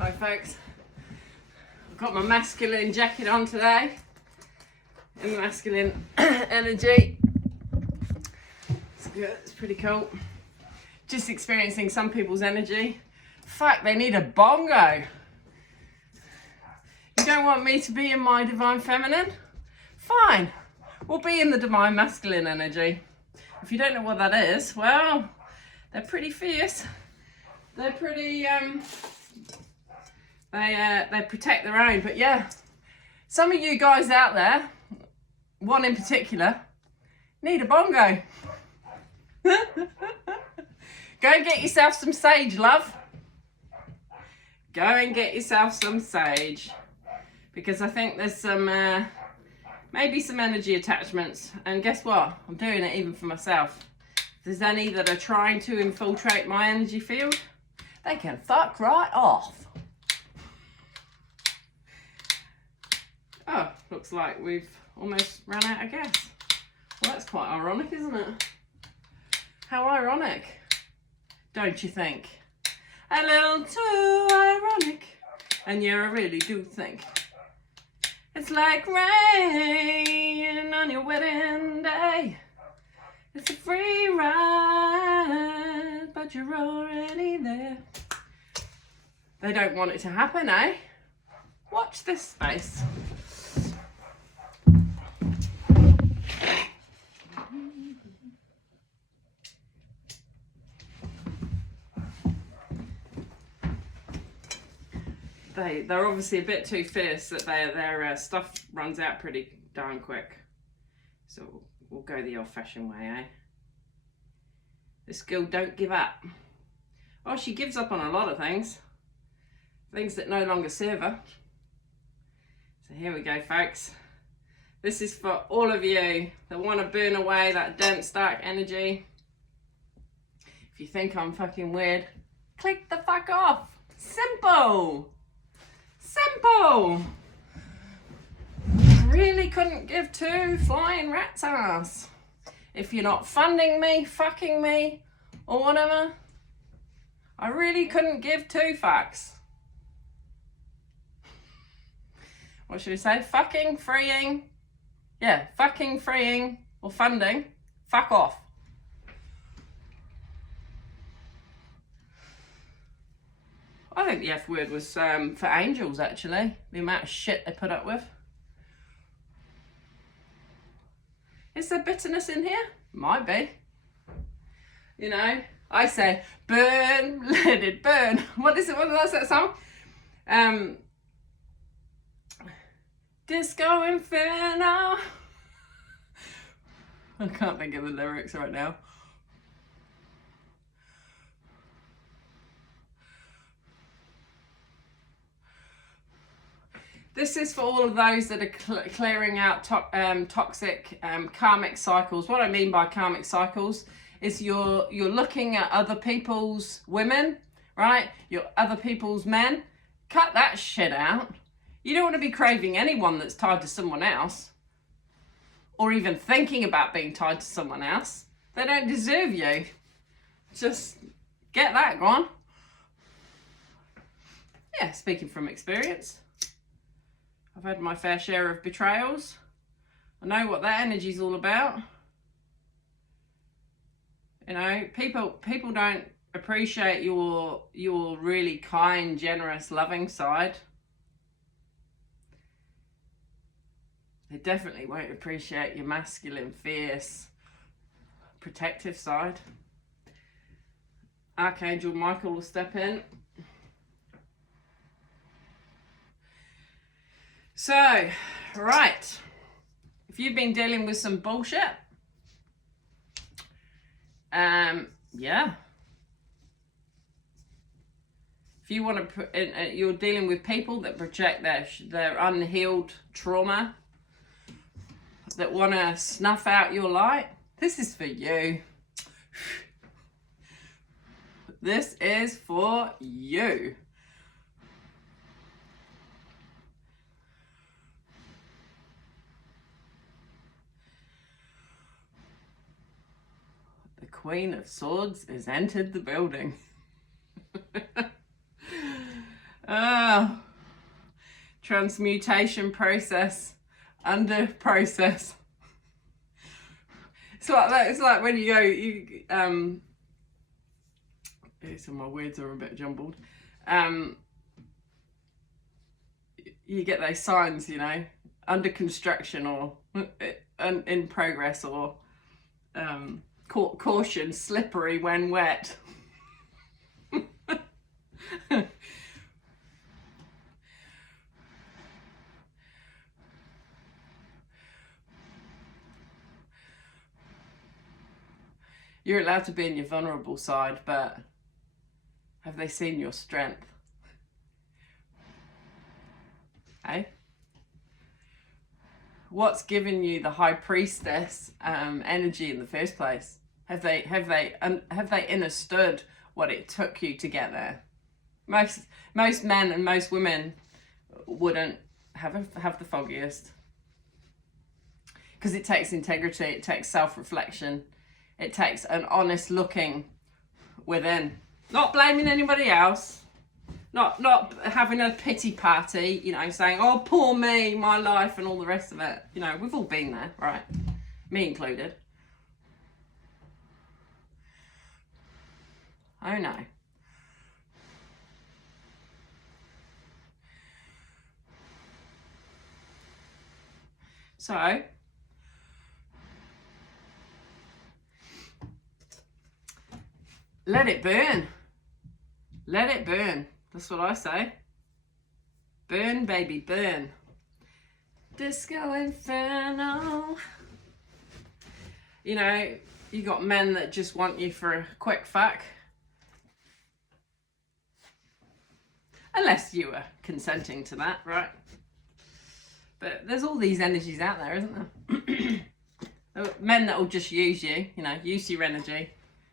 Hi folks, I've got my masculine jacket on today, in masculine energy. It's good, it's pretty cool. Just experiencing some people's energy. Fuck, they need a bongo. You don't want me to be in my divine feminine? Fine, we'll be in the divine masculine energy. If you don't know what that is, well, they're pretty fierce. They're pretty, they protect their own. But yeah, some of you guys out there, one in particular, need a bongo. Go and get yourself some sage, love. Go and get yourself some sage. Because I think there's some, maybe some energy attachments. And guess what? I'm doing it even for myself. If there's any that are trying to infiltrate my energy field, they can fuck right off. Oh, looks like we've almost run out of gas. Well, that's quite ironic, isn't it? How ironic, don't you think? A little too ironic, and you really do think. It's like rain on your wedding day. It's a free ride, but you're already there. They don't want it to happen, eh? Watch this space. They're obviously a bit too fierce that their stuff runs out pretty darn quick. So we'll go the old-fashioned way, eh? This girl don't give up. Oh, she gives up on a lot of things. Things that no longer serve her. So here we go, folks. This is for all of you that want to burn away that dense, dark energy. If you think I'm fucking weird, click the fuck off. Simple. Simple. Really couldn't give two flying rats' ass. If you're not funding me, fucking me, or whatever, I really couldn't give two fucks. What should we say? Fucking, freeing. Yeah, fucking, freeing, or funding. Fuck off. I think the F word was for angels, actually. The amount of shit they put up with. Is there bitterness in here? Might be. You know, I say, burn, let it burn. What is it? What's that song? Disco Inferno. I can't think of the lyrics right now. This is for all of those that are clearing out toxic karmic cycles. What I mean by karmic cycles is you're looking at other people's women, right? Your other people's men. Cut that shit out. You don't want to be craving anyone that's tied to someone else, or even thinking about being tied to someone else. They don't deserve you. Just get that gone. Yeah, speaking from experience. I've had my fair share of betrayals. I know what that energy's all about. You know, people don't appreciate your really kind, generous, loving side. They definitely won't appreciate your masculine, fierce, protective side. Archangel Michael will step in. So, right, if you've been dealing with some bullshit, yeah. If you want to, you're dealing with people that project their unhealed trauma, that want to snuff out your light, this is for you. This is for you. Queen of Swords has entered the building. Oh, transmutation process, under process. It's like that. It's like when you go, some of my words are a bit jumbled. You get those signs, you know, under construction or in progress, or caution, slippery when wet. You're allowed to be in your vulnerable side, but have they seen your strength? Hey? What's given you the high priestess energy in the first place? Have they understood what it took you to get there? Most men and most women wouldn't have the foggiest, because it takes integrity, it takes self-reflection, it takes an honest looking within, not blaming anybody else, not having a pity party, you know, saying, oh, poor me, my life, and all the rest of it. You know, we've all been there, right? Me included. Oh no. So, let it burn. Let it burn. That's what I say. Burn, baby, burn. Disco Inferno. You know, you got men that just want you for a quick fuck. Unless you were consenting to that, right? But there's all these energies out there, isn't there? Men that will just use you, you know, use your energy,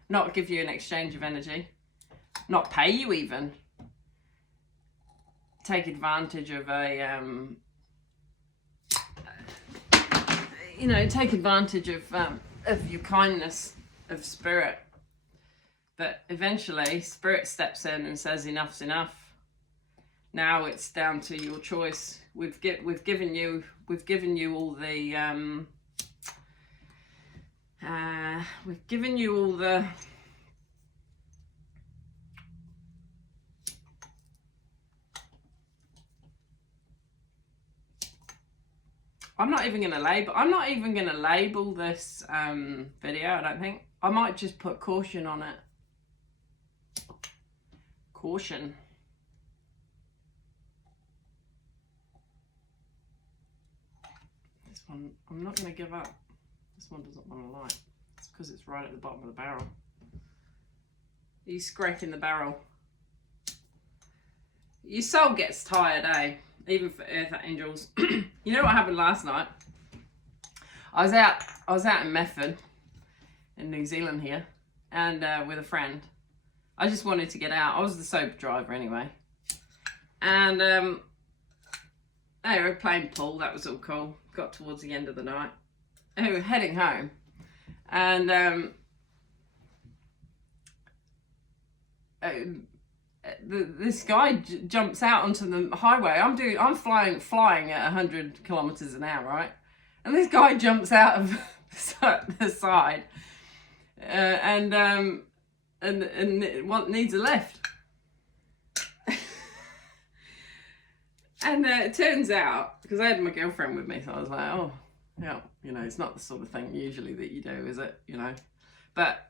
not give you an exchange of energy, not pay you even. Take advantage of take advantage of your kindness of spirit. But eventually, spirit steps in and says, "Enough's enough. Now it's down to your choice. We've given you all the we've given you all the." I'm not even gonna label this video. I don't think. I might just put caution on it. Caution. This one, I'm not gonna give up. This one doesn't want to light. It's because it's right at the bottom of the barrel. He's scraping the barrel. Your soul gets tired, eh? Even for Earth Angels. You know what happened last night? I was out in Methven in New Zealand here, and with a friend. I just wanted to get out. I was the sober driver anyway. And they were playing pool, that was all cool. Got towards the end of the night. And we were heading home. And this guy jumps out onto the highway. I'm flying at 100 kilometers an hour, right? And this guy jumps out of the side, and needs a lift. And it turns out, because I had my girlfriend with me, so I was like, oh, yeah, you know, it's not the sort of thing usually that you do, is it? You know, but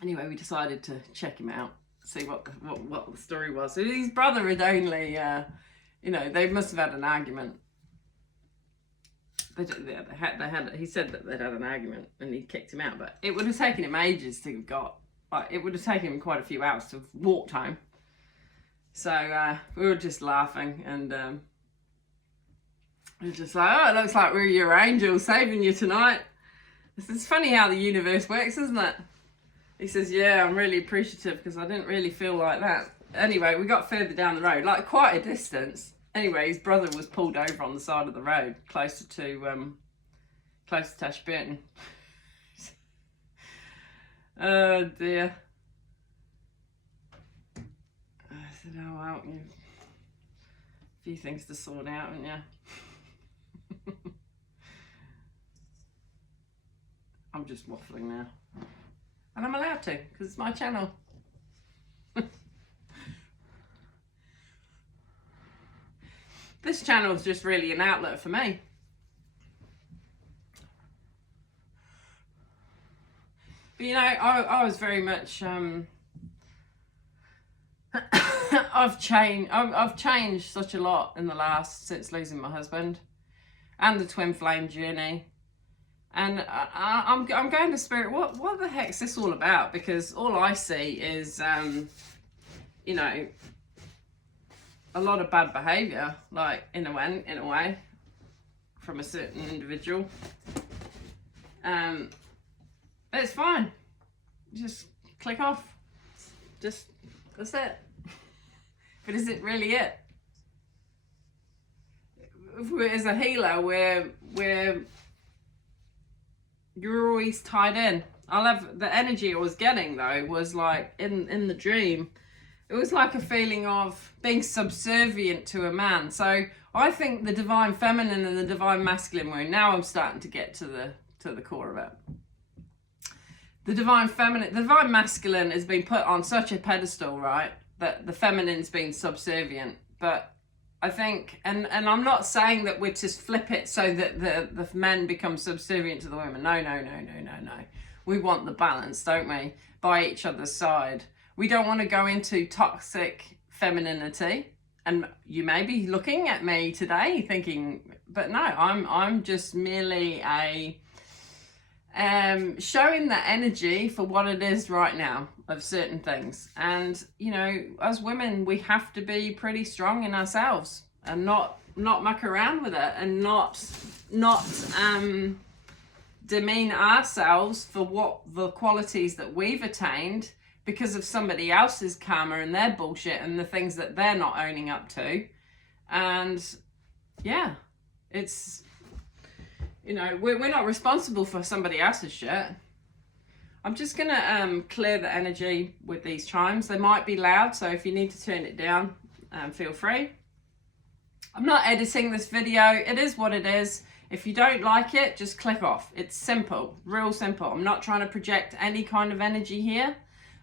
anyway, we decided to check him out. See what the story was. So his brother had only, they must have had an argument. He said that they'd had an argument and he kicked him out, but it would have taken him ages to have got, it would have taken him quite a few hours to have walked home. So we were just laughing, and we were just like, oh, it looks like we're your angel saving you tonight. It's funny how the universe works, isn't it? He says, yeah, I'm really appreciative because I didn't really feel like that. Anyway, we got further down the road, like quite a distance. Anyway, his brother was pulled over on the side of the road, closer to Ashburton. Oh dear. said, oh, well, you a few things to sort out, haven't you? I'm just waffling now. And I'm allowed to, because it's my channel. This channel is just really an outlet for me. But you know, I was very much I've changed such a lot in the last, since losing my husband and the twin flame journey. And I'm going to spirit, what the heck's this all about? Because all I see is you know, a lot of bad behaviour, like in a way, from a certain individual. It's fine. Just click off. Just, that's it. But is it really it? As a healer, we're you're always tied in. I love the energy I was getting though, was like in the dream, it was like a feeling of being subservient to a man. So I think the divine feminine and the divine masculine were, now I'm starting to get to the core of it. The divine feminine, the divine masculine has been put on such a pedestal, right? That the feminine's been subservient. But I think, and I'm not saying that we're to flip it so that the men become subservient to the women. No. We want the balance, don't we? By each other's side. We don't want to go into toxic femininity. And you may be looking at me today thinking, but no, I'm just merely showing the energy for what it is right now of certain things. And you know, as women, we have to be pretty strong in ourselves and not muck around with it, and not demean ourselves for what the qualities that we've attained because of somebody else's karma and their bullshit and the things that they're not owning up to. And yeah, it's, you know, we're not responsible for somebody else's shit. I'm just gonna clear the energy with these chimes. They might be loud, so if you need to turn it down, feel free. I'm not editing this video. It is what it is. If you don't like it, just click off. It's simple, real simple. I'm not trying to project any kind of energy here,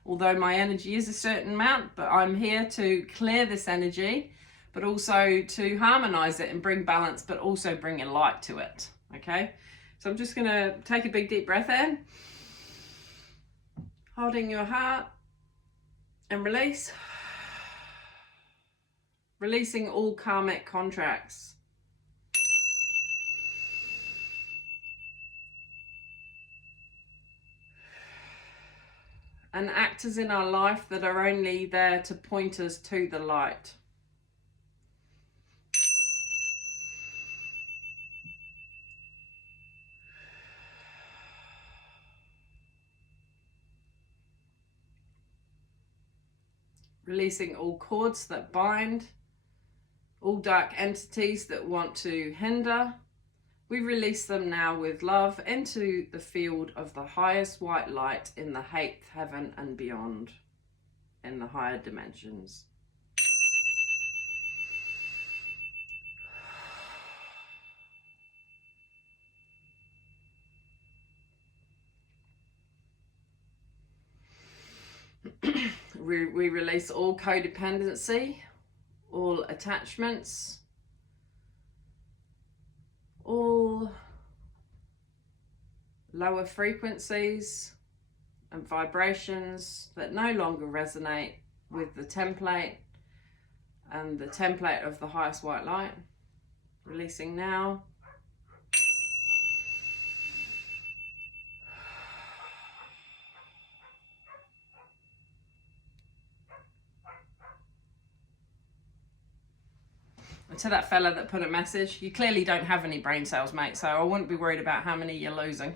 although my energy is a certain amount, but I'm here to clear this energy, but also to harmonize it and bring balance, but also bring a light to it. Okay, so I'm just gonna take a big deep breath in, holding your heart, and release. Releasing all karmic contracts. And actors in our life that are only there to point us to the light. Releasing all cords that bind, all dark entities that want to hinder. We release them now with love into the field of the highest white light in the 8th heaven and beyond, in the higher dimensions. We release all codependency, all attachments, all lower frequencies and vibrations that no longer resonate with the template and the template of the highest white light. Releasing now. To that fella that put a message, you clearly don't have any brain cells, mate, so I wouldn't be worried about how many you're losing.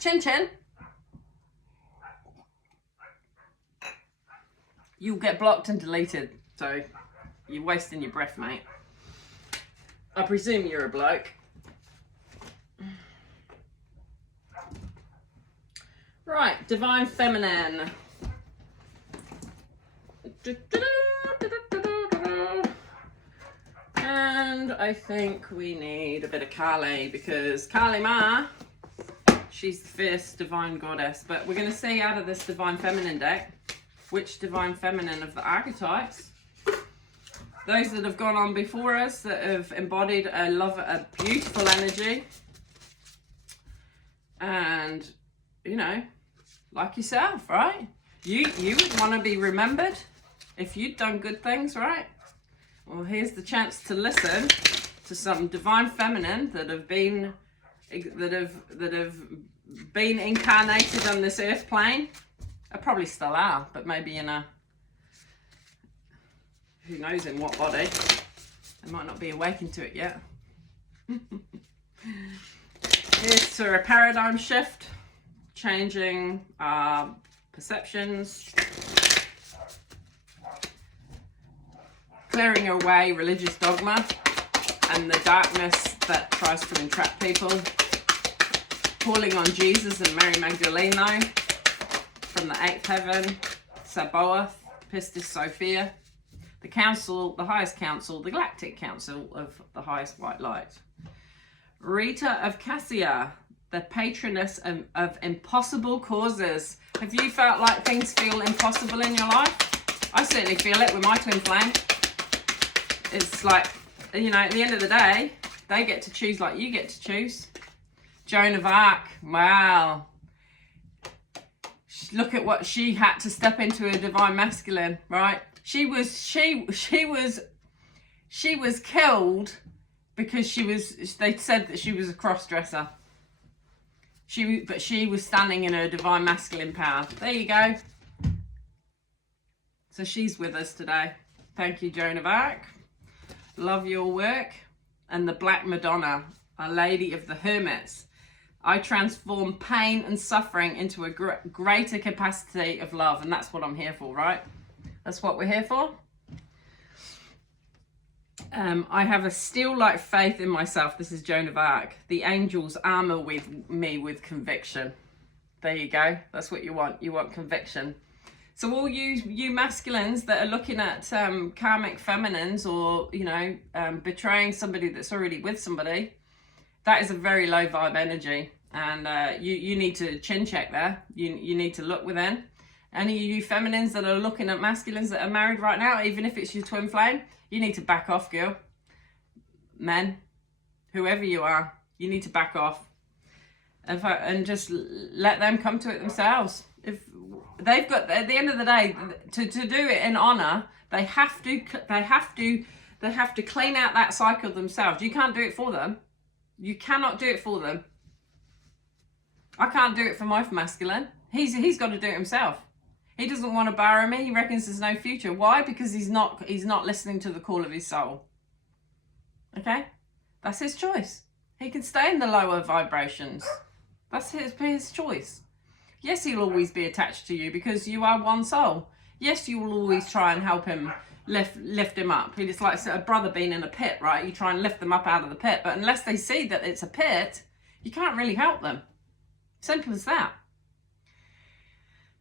Chin chin. You'll get blocked and deleted, so you're wasting your breath, mate. I presume you're a bloke. Right, divine feminine. And I think we need a bit of Kali, because Kali Ma, she's the fierce divine goddess. But we're going to see out of this divine feminine deck which divine feminine of the archetypes, those that have gone on before us, that have embodied a beautiful energy, and you know, like yourself, right? You would want to be remembered if you'd done good things, right? Well, here's the chance to listen to some divine feminine that have been incarnated on this earth plane. I probably still are, but maybe in a, who knows in what body. I might not be awakened to it yet. Here's to a paradigm shift, changing our perceptions, clearing away religious dogma and the darkness that tries to entrap people, calling on Jesus and Mary Magdalene though, from the 8th heaven, Sabaoth, Pistis Sophia, the council, the highest council, the galactic council of the highest white light. Rita of Cassia, the patroness of impossible causes. Have you felt like things feel impossible in your life? I certainly feel it with my twin flame. It's like, you know, at the end of the day, they get to choose like you get to choose. Joan of Arc, wow. Look at what she had to step into, a divine masculine, right? She was killed because they said that she was a cross-dresser. But she was standing in her divine masculine power. There you go. So she's with us today. Thank you, Joan of Arc. Love your work. And the Black Madonna, Our Lady of the Hermits. I transform pain and suffering into a greater capacity of love. And that's what I'm here for, right? That's what we're here for. I have a steel-like faith in myself. This is Joan of Arc. The angels armor me with conviction. There you go. That's what you want. You want conviction. So all you masculines that are looking at karmic feminines, or, you know, betraying somebody that's already with somebody, that is a very low vibe energy. And you need to chin check there. You need to look within. Any of you feminines that are looking at masculines that are married right now, even if it's your twin flame, you need to back off, girl. Men, whoever you are, you need to back off. And just let them come to it themselves. If they've got, at the end of the day, to do it in honor, they have to clean out that cycle themselves. You can't do it for them. You cannot do it for them. I can't do it for my masculine. He's got to do it himself. He doesn't want to borrow me. He reckons there's no future. Why? Because he's not listening to the call of his soul. Okay? That's his choice. He can stay in the lower vibrations. That's his choice. Yes, he'll always be attached to you because you are one soul. Yes, you will always try and help him, lift him up. It's like a brother being in a pit, right? You try and lift them up out of the pit. But unless they see that it's a pit, you can't really help them. Simple as that.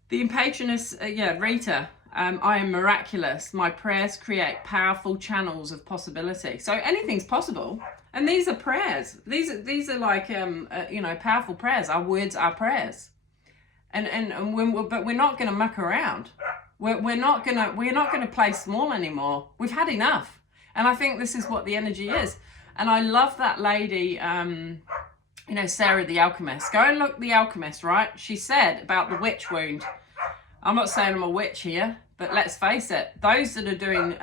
The patroness, Rita, I am miraculous. My prayers create powerful channels of possibility. So anything's possible. And these are prayers. These are like, powerful prayers. Our words are prayers. But we're not going to muck around. We're not going to play small anymore. We've had enough. And I think this is what the energy is. And I love that lady, Sarah the Alchemist. Go and look The Alchemist, right? She said about the witch wound. I'm not saying I'm a witch here, but let's face it. Those that are doing,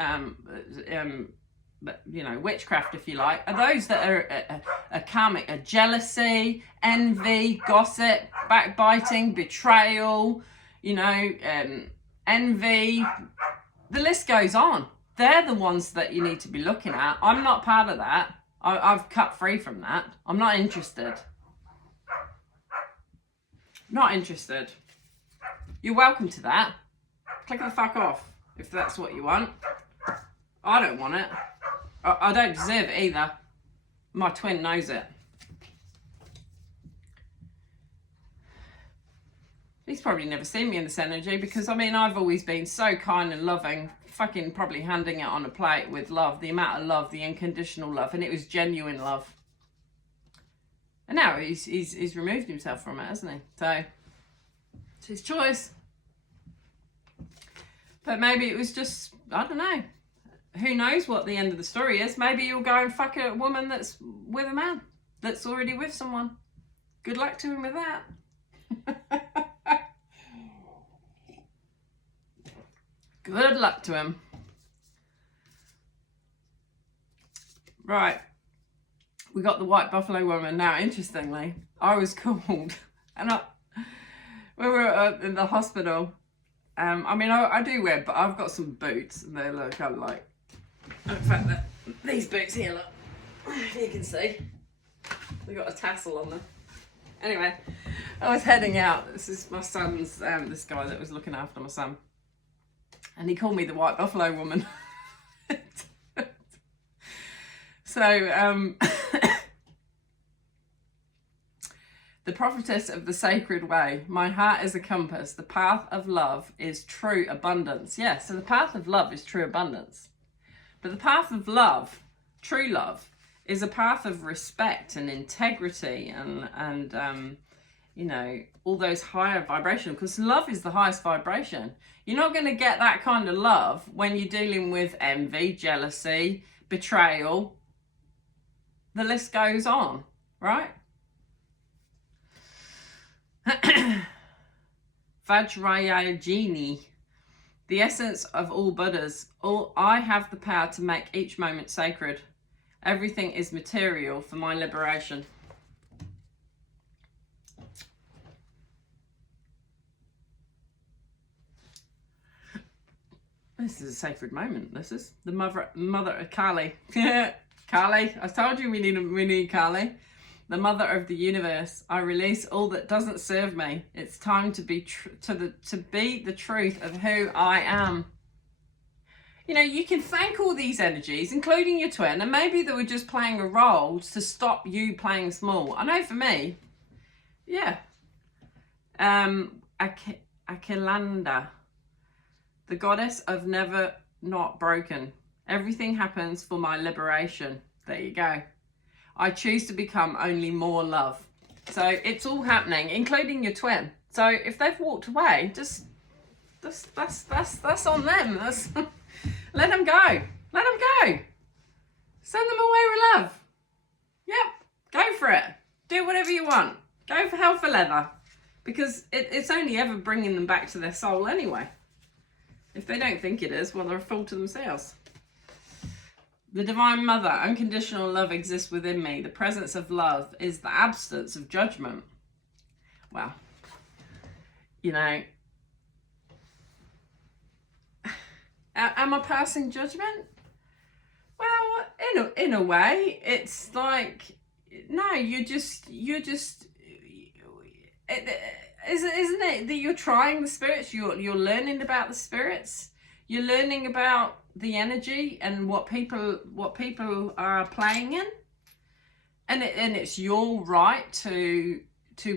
witchcraft, if you like, are those that are karmic, are jealousy, envy, gossip, backbiting, betrayal, envy. The list goes on. They're the ones that you need to be looking at. I'm not part of that. I've cut free from that. I'm not interested. Not interested. You're welcome to that. Click the fuck off if that's what you want. I don't want it. I don't deserve it either. My twin knows it. He's probably never seen me in this energy because, I mean, I've always been so kind and loving, fucking probably handing it on a plate with love, the amount of love, the unconditional love, and it was genuine love. And now he's removed himself from it, hasn't he? So, it's his choice. But maybe it was just, I don't know. Who knows what the end of the story is? Maybe you'll go and fuck a woman that's with a man, that's already with someone. Good luck to him with that. Good luck to him. Right. We got the white buffalo woman. Now, interestingly, I was called, and when we were in the hospital, I mean, I do wear, but I've got some boots, and they look, I'm like, in fact, these boots here, look, if you can see, they got a tassel on them. Anyway, I was heading out. This is my son's, this guy that was looking after my son. And he called me the white buffalo woman. So, the prophetess of the sacred way. My heart is a compass. The path of love is true abundance. Yeah, so the path of love is true abundance. But the path of love, true love, is a path of respect and integrity and you know, all those higher vibrations, because love is the highest vibration. You're not going to get that kind of love when you're dealing with envy, jealousy, betrayal. The list goes on, right? Vajrayogini, the essence of all Buddhas. I have the power to make each moment sacred. Everything is material for my liberation. This is a sacred moment. This is the mother of Kali. Kali, I told you we need Kali. The mother of the universe. I release all that doesn't serve me. It's time to be to be the truth of who I am. You know, you can thank all these energies, including your twin, and maybe they were just playing a role to stop you playing small. I know for me, yeah. Akilanda, the goddess of never not broken. Everything happens for my liberation. There you go. I choose to become only more love. So it's all happening, including your twin. So if they've walked away, just that's on them. Let them go. Let them go. Send them away with love. Yep. Go for it. Do whatever you want. Go for hell for leather. Because it's only ever bringing them back to their soul anyway. If they don't think it is, well, they're a fool to themselves. The Divine Mother, unconditional love exists within me. The presence of love is the absence of judgment. Well, you know, am I passing judgment? Well, in a way, it's like, no, you're just, isn't it that you're trying the spirits? You're learning about the spirits. You're learning about the energy and what people are playing in, and it's your right to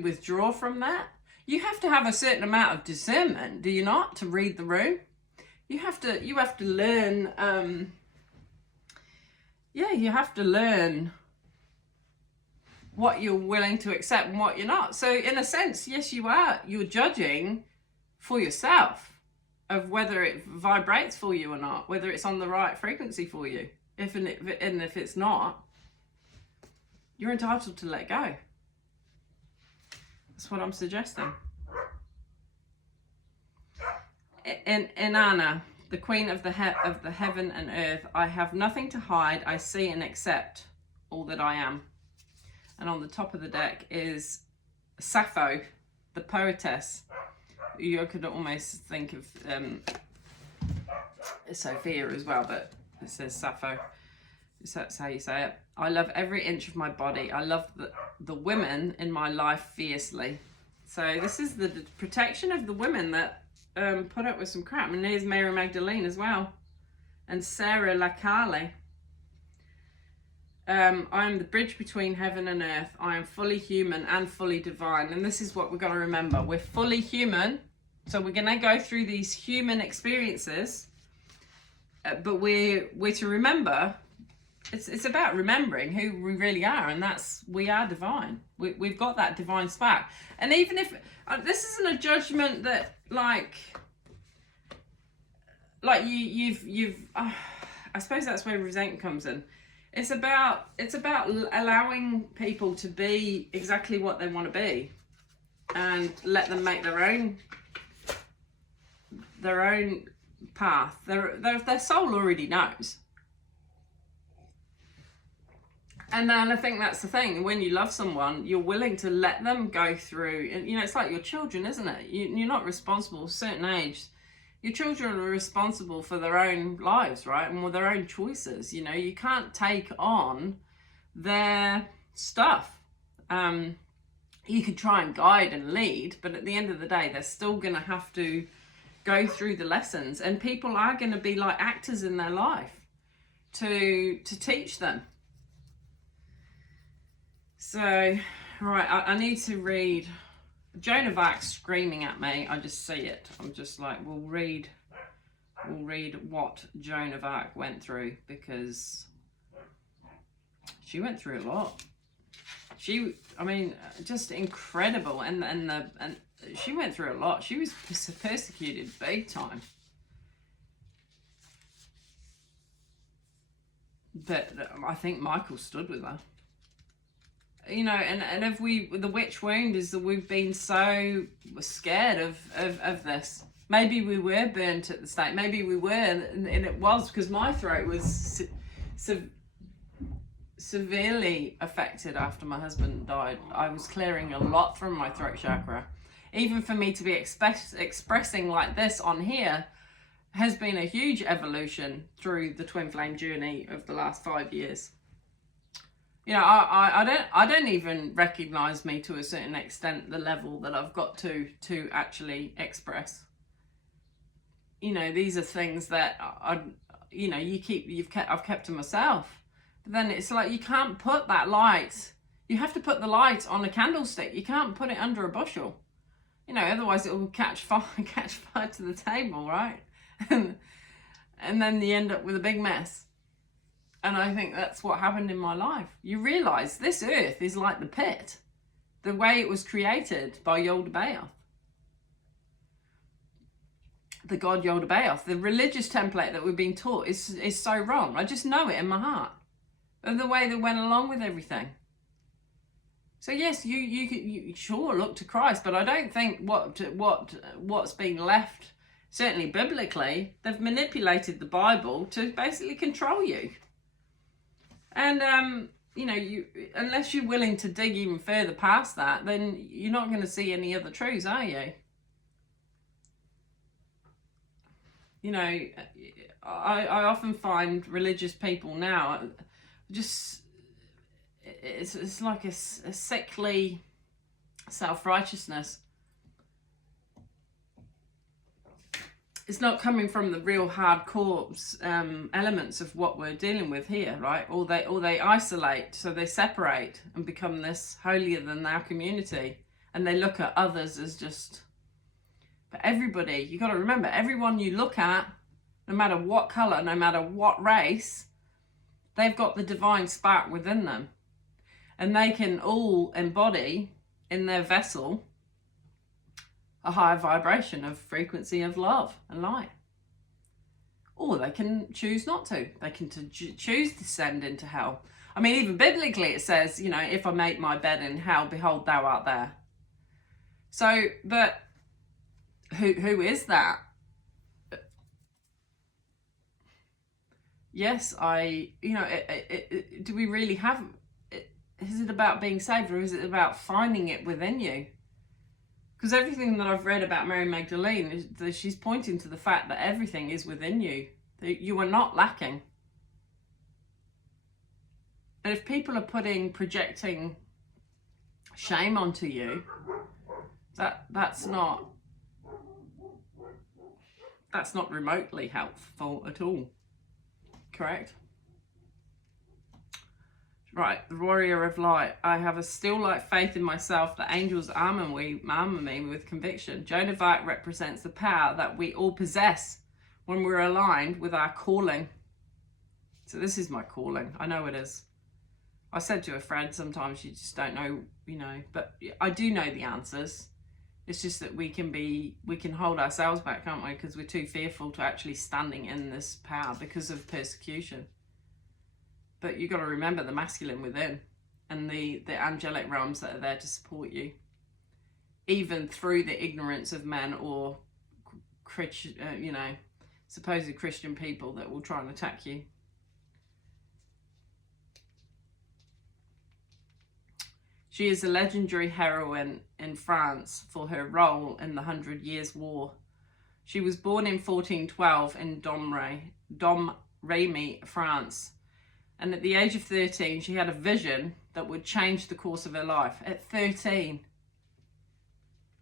withdraw from that. You have to have a certain amount of discernment, do you not, to read the room? You have to learn. You have to learn what you're willing to accept and what you're not. So in a sense, yes, you're judging for yourself of whether it vibrates for you or not, whether it's on the right frequency for you. If it's not, you're entitled to let go. That's what I'm suggesting. In Anna, the queen of the heaven and earth, I have nothing to hide. I see and accept all that I am. And on the top of the deck is Sappho, the poetess. You could almost think of Sophia as well, but it says Sappho. That's how you say it. I love every inch of my body. I love the women in my life fiercely. So this is the protection of the women that put up with some crap. And there's Mary Magdalene as well. And Sarah Lakali. I am the bridge between heaven and earth. I am fully human and fully divine. And this is what we're going to remember. We're fully human. So we're going to go through these human experiences. But we're to remember, it's about remembering who we really are. And that's, we are divine. We've got that divine spark. And even if, this isn't a judgment that like you've I suppose that's where resentment comes in. It's about allowing people to be exactly what they want to be, and let them make their own path. Their soul already knows. And then I think that's the thing. When you love someone, you're willing to let them go through. And it's like your children, isn't it? You're not responsible at a certain age. Your children are responsible for their own lives, right? And with their own choices. You can't take on their stuff. You could try and guide and lead, but at the end of the day, they're still going to have to go through the lessons. And people are going to be like actors in their life to teach them. So, right, I need to read. Joan of Arc screaming at me. I just see it. I'm just like, we'll read what Joan of Arc went through, because she went through a lot. Just incredible, and she went through a lot. She was persecuted big time. But I think Michael stood with her. And if the witch wound is that we've been so scared of this. Maybe we were burnt at the stake. Maybe we were, and it was because my throat was severely affected after my husband died. I was clearing a lot from my throat chakra. Even for me to be expressing like this on here has been a huge evolution through the twin flame journey of the last 5 years. I don't even recognize me to a certain extent, the level that I've got to actually express. These are things that I've kept to myself. But then it's like, you can't put that light. You have to put the light on a candlestick. You can't put it under a bushel. Otherwise it will catch fire to the table, right? And then you end up with a big mess. And I think that's what happened in my life. You realise this earth is like the pit, the way it was created by Yaldabaoth, the god Yaldabaoth. The religious template that we've been taught is so wrong. I just know it in my heart, of the way that went along with everything. So yes, you sure look to Christ, but I don't think what's been left, certainly biblically, they've manipulated the Bible to basically control you. And, unless you're willing to dig even further past that, then you're not going to see any other truths, are you? I often find religious people now, just, it's like a sickly self-righteousness. It's not coming from the real hardcore elements of what we're dealing with here, right? Or they isolate, so they separate and become this holier than thou community, and they look at others as just. But everybody, you got to remember, everyone you look at, no matter what color, no matter what race, they've got the divine spark within them, and they can all embody in their vessel a higher vibration of frequency of love and light. Or they can choose not to. They can choose to descend into hell. I mean, even biblically it says, if I make my bed in hell, behold, thou art there. So, but who is that? Yes, do we really have, is it about being saved, or is it about finding it within you? Because everything that I've read about Mary Magdalene, is that she's pointing to the fact that everything is within you. That you are not lacking. And if people are projecting shame onto you, that's not remotely helpful at all. Correct? Right, the warrior of light. I have a still like faith in myself that angels armor me with conviction. Joan of Arc represents the power that we all possess when we're aligned with our calling. So this is my calling. I know it is. I said to a friend, sometimes you just don't know, but I do know the answers. It's just that we can hold ourselves back, can't we? Because we're too fearful to actually standing in this power because of persecution. But you've got to remember the masculine within and the angelic realms that are there to support you, even through the ignorance of men or, supposed Christian people that will try and attack you. She is a legendary heroine in France for her role in the 100 Years' War. She was born in 1412 in Domremy, France. And at the age of 13, she had a vision that would change the course of her life. At 13.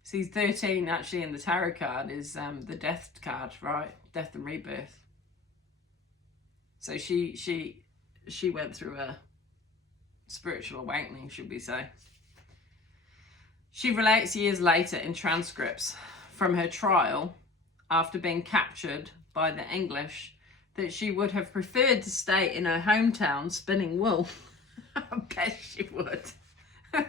See, 13 actually in the tarot card is the death card, right? Death and rebirth. So she went through a spiritual awakening, should we say. She relates years later in transcripts from her trial after being captured by the English that she would have preferred to stay in her hometown spinning wool. I bet she would. Oh,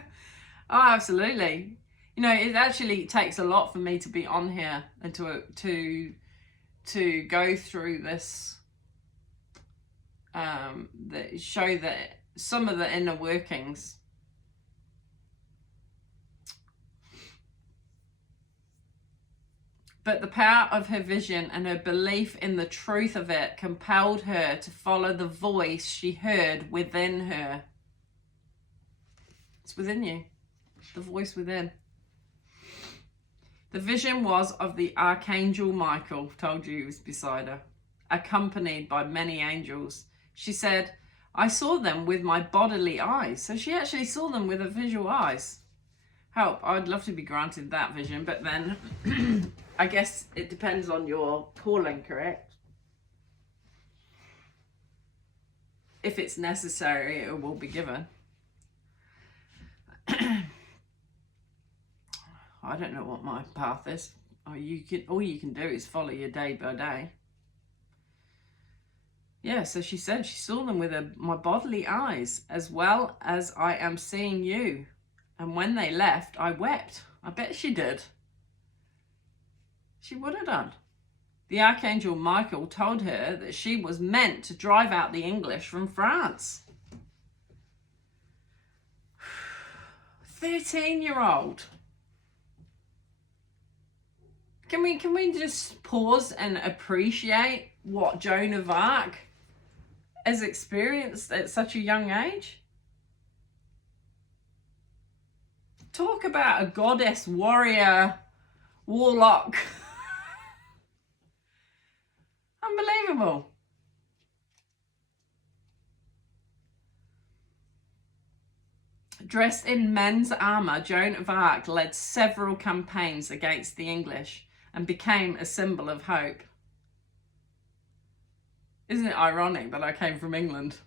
absolutely. It actually takes a lot for me to be on here and to go through this, that show that some of the inner workings. But the power of her vision and her belief in the truth of it compelled her to follow the voice she heard within her. It's within you, the voice within. The vision was of the Archangel Michael, told you he was beside her, accompanied by many angels. She said, I saw them with my bodily eyes. So she actually saw them with her visual eyes. Help, I'd love to be granted that vision, but then I guess it depends on your calling, correct? If it's necessary, it will be given. I don't know what my path is. All you can do is follow your day by day. Yeah, so she said she saw them with my bodily eyes, as well as I am seeing you. And when they left, I wept. I bet she did. She would have done. The Archangel Michael told her that she was meant to drive out the English from France. 13-year-old. Can we just pause and appreciate what Joan of Arc has experienced at such a young age? Talk about a goddess, warrior, warlock. Unbelievable. Dressed in men's armour, Joan of Arc led several campaigns against the English and became a symbol of hope. Isn't it ironic that I came from England?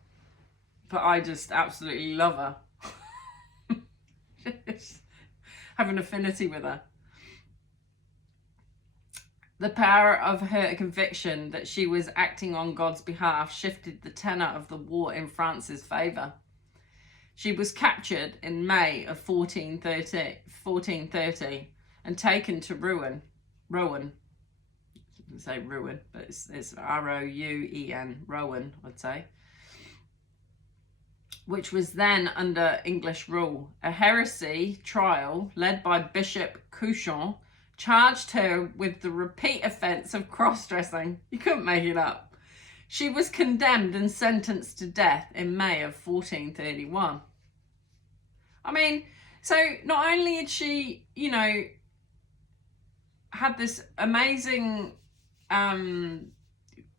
But I just absolutely love her. Have an affinity with her. The power of her conviction that she was acting on God's behalf shifted the tenor of the war in France's favour. She was captured in May of 1430 and taken to Rouen. I say Rouen, but it's Rouen, Rouen, I'd say. Which was then under English rule. A heresy trial led by Bishop Couchon charged her with the repeat offence of cross-dressing. You couldn't make it up. She was condemned and sentenced to death in May of 1431. I mean, so not only had she, had this amazing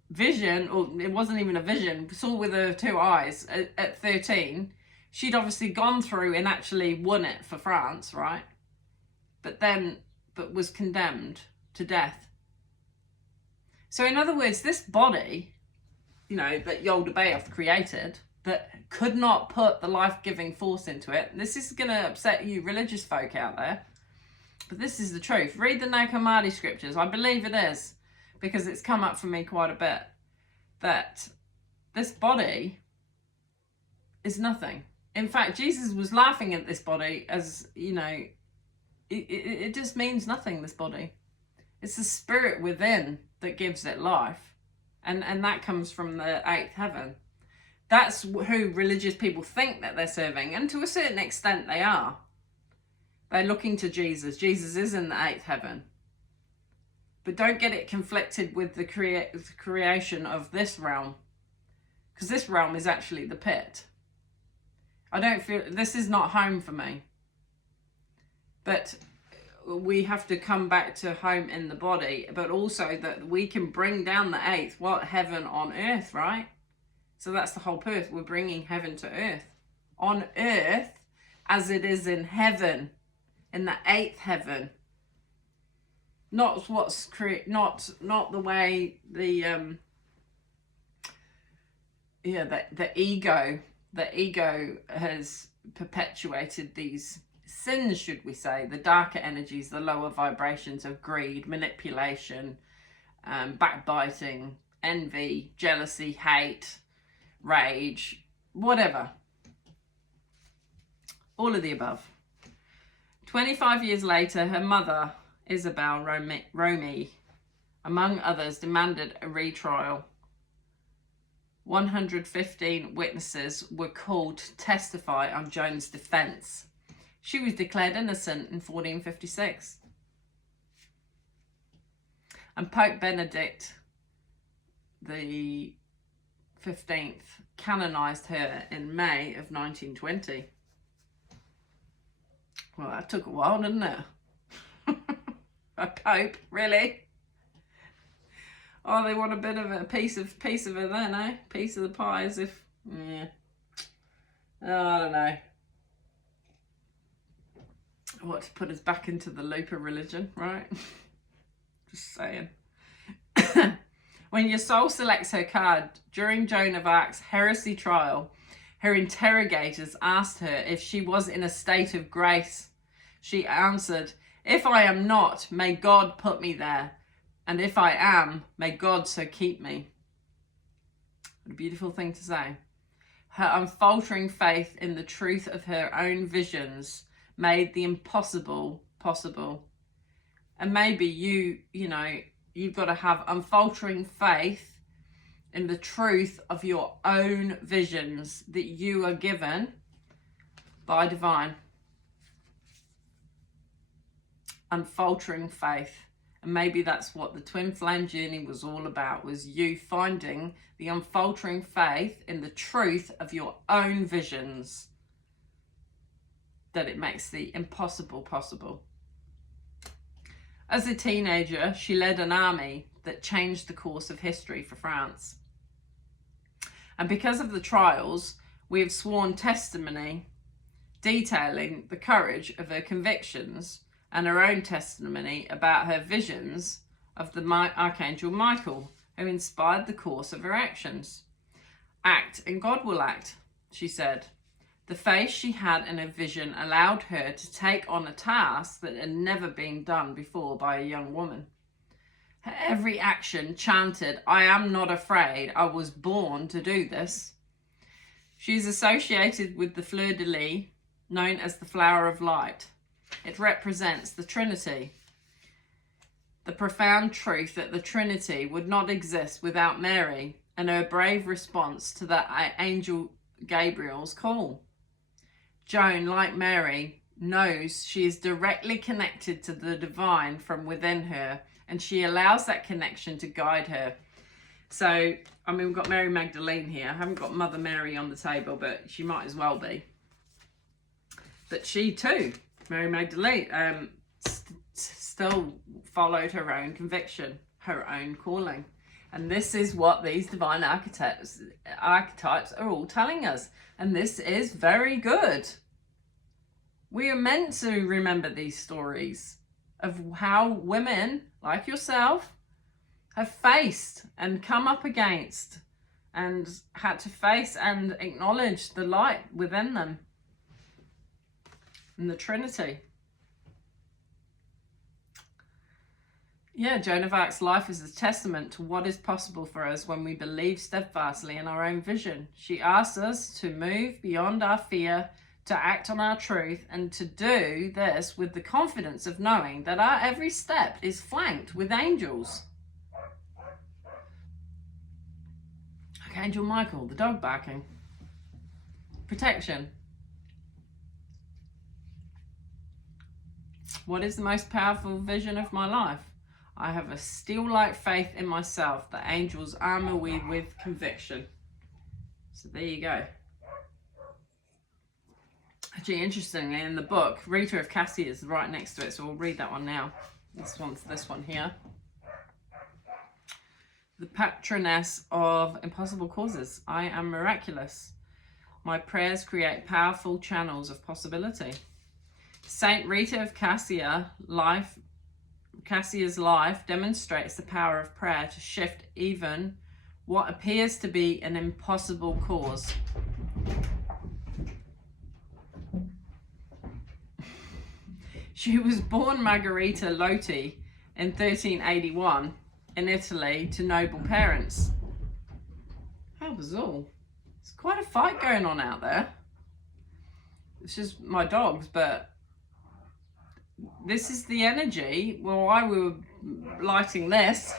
vision, or it wasn't even a vision, saw with her two eyes at 13, she'd obviously gone through and actually won it for France, right? But was condemned to death. So in other words, this body, that Yaldabaoth created, that could not put the life-giving force into it. This is going to upset you religious folk out there, but this is the truth. Read the Nag Hammadi scriptures. I believe it is, because it's come up for me quite a bit, that this body is nothing. In fact, Jesus was laughing at this body as, you know, it just means nothing, this body. It's the spirit within that gives it life. And that comes from the eighth heaven. That's who religious people think that they're serving. And to a certain extent, they are. They're looking to Jesus. Jesus is in the eighth heaven. But don't get it conflicted with the creation of this realm. Because this realm is actually the pit. I don't feel, this is not home for me. But we have to come back to home in the body. But also that we can bring down the eighth. What? Heaven on earth, right? So that's the whole purpose. We're bringing heaven to earth. On earth as it is in heaven. In the eighth heaven. Not what's not the way the ego has perpetuated these sins, should we say, the darker energies, the lower vibrations of greed, manipulation, backbiting, envy, jealousy, hate, rage, whatever. All of the above. 25 years later, her mother, Isabel Romee, among others, demanded a retrial. 115 witnesses were called to testify on Joan's defence. She was declared innocent in 1456. And Pope Benedict the 15th canonised her in May of 1920. Well, that took a while, didn't it? A pope, really? Oh, they want a bit of a piece of it then, eh? Piece of the pie, as if, yeah. Oh, I don't know. What, to put us back into the loop of religion, right? Just saying. When your soul selects her card, during Joan of Arc's heresy trial, her interrogators asked her if she was in a state of grace. She answered, "If I am not, may God put me there. And if I am, may God so keep me." What a beautiful thing to say. Her unfaltering faith in the truth of her own visions made the impossible possible. And maybe you've got to have unfaltering faith in the truth of your own visions that you are given by divine. Unfaltering faith. And maybe that's what the twin flame journey was all about, was you finding the unfaltering faith in the truth of your own visions, that it makes the impossible possible. As a teenager, she led an army that changed the course of history for France. And because of the trials, we have sworn testimony detailing the courage of her convictions and her own testimony about her visions of the Archangel Michael, who inspired the course of her actions. "Act and God will act," she said. The faith she had in her vision allowed her to take on a task that had never been done before by a young woman. Her every action chanted, "I am not afraid, I was born to do this." She is associated with the fleur-de-lis, known as the flower of light. It represents the Trinity. The profound truth that the Trinity would not exist without Mary and her brave response to the angel Gabriel's call. Joan, like Mary, knows she is directly connected to the divine from within her, and she allows that connection to guide her. So, I mean, we've got Mary Magdalene here. I haven't got Mother Mary on the table, but she might as well be. But she too, Mary Magdalene, still followed her own conviction, her own calling. And this is what these divine archetypes are all telling us. And this is very good. We are meant to remember these stories of how women like yourself have faced and come up against and had to face and acknowledge the light within them and the Trinity. Yeah, Joan of Arc's life is a testament to what is possible for us when we believe steadfastly in our own vision. She asks us to move beyond our fear, to act on our truth, and to do this with the confidence of knowing that our every step is flanked with angels. Archangel Michael, the dog barking. Protection. What is the most powerful vision of my life? I have a steel-like faith in myself that angels armor me with conviction. So there you go. Actually, interestingly, in the book, Rita of Cassia is right next to it, so we'll read that one now. This one here. The patroness of impossible causes. I am miraculous. My prayers create powerful channels of possibility. Saint Rita of Cassia's life demonstrates the power of prayer to shift even what appears to be an impossible cause. She was born Margherita Lotti in 1381 in Italy to noble parents. How bizarre. It's quite a fight going on out there. It's just my dogs, but this is the energy. Well, while we were lighting this,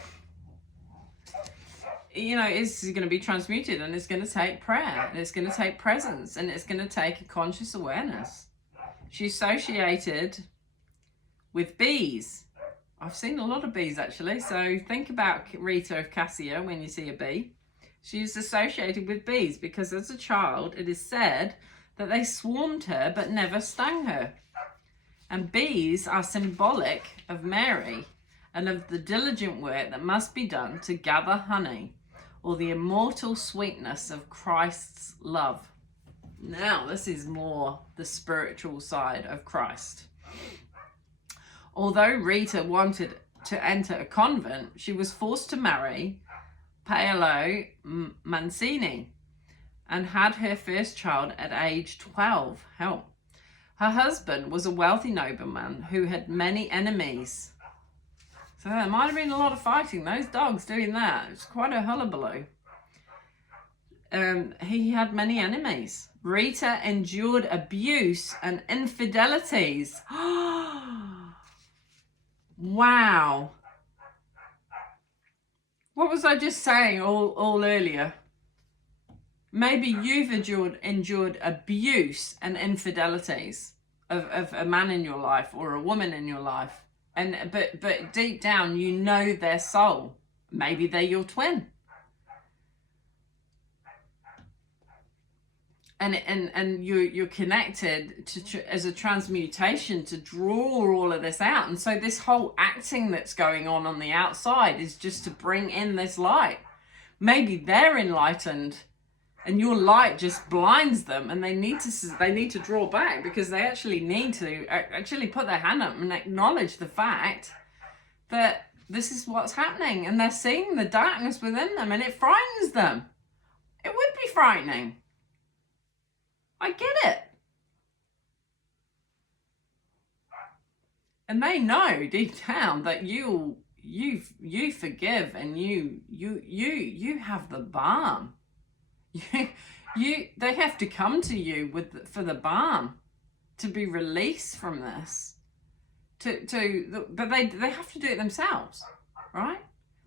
you know, it's going to be transmuted, and it's going to take prayer, and it's going to take presence, and it's going to take a conscious awareness. She's associated with bees. I've seen a lot of bees, actually, so think about Rita of Cassia when you see a bee. She's associated with bees because as a child, it is said that they swarmed her but never stung her. And bees are symbolic of Mary and of the diligent work that must be done to gather honey, or the immortal sweetness of Christ's love. Now, this is more the spiritual side of Christ. Although Rita wanted to enter a convent, she was forced to marry Paolo Mancini and had her first child at age 12. Hell. Her husband was a wealthy nobleman who had many enemies. So there might have been a lot of fighting. Those dogs doing that. It's quite a hullabaloo. He had many enemies. Rita endured abuse and infidelities. Wow. What was I just saying all earlier? Maybe you've endured abuse and infidelities of a man in your life or a woman in your life. But deep down, you know their soul. Maybe they're your twin. And you're connected to as a transmutation to draw all of this out. And so this whole acting that's going on the outside is just to bring in this light. Maybe they're enlightened and your light just blinds them, and they need to draw back because they actually need to actually put their hand up and acknowledge the fact that this is what's happening, and they're seeing the darkness within them, and it frightens them. It would be frightening. I get it. And they know deep down that you forgive, and you have the balm. They have to come to you for the balm to be released from this. But they have to do it themselves, right?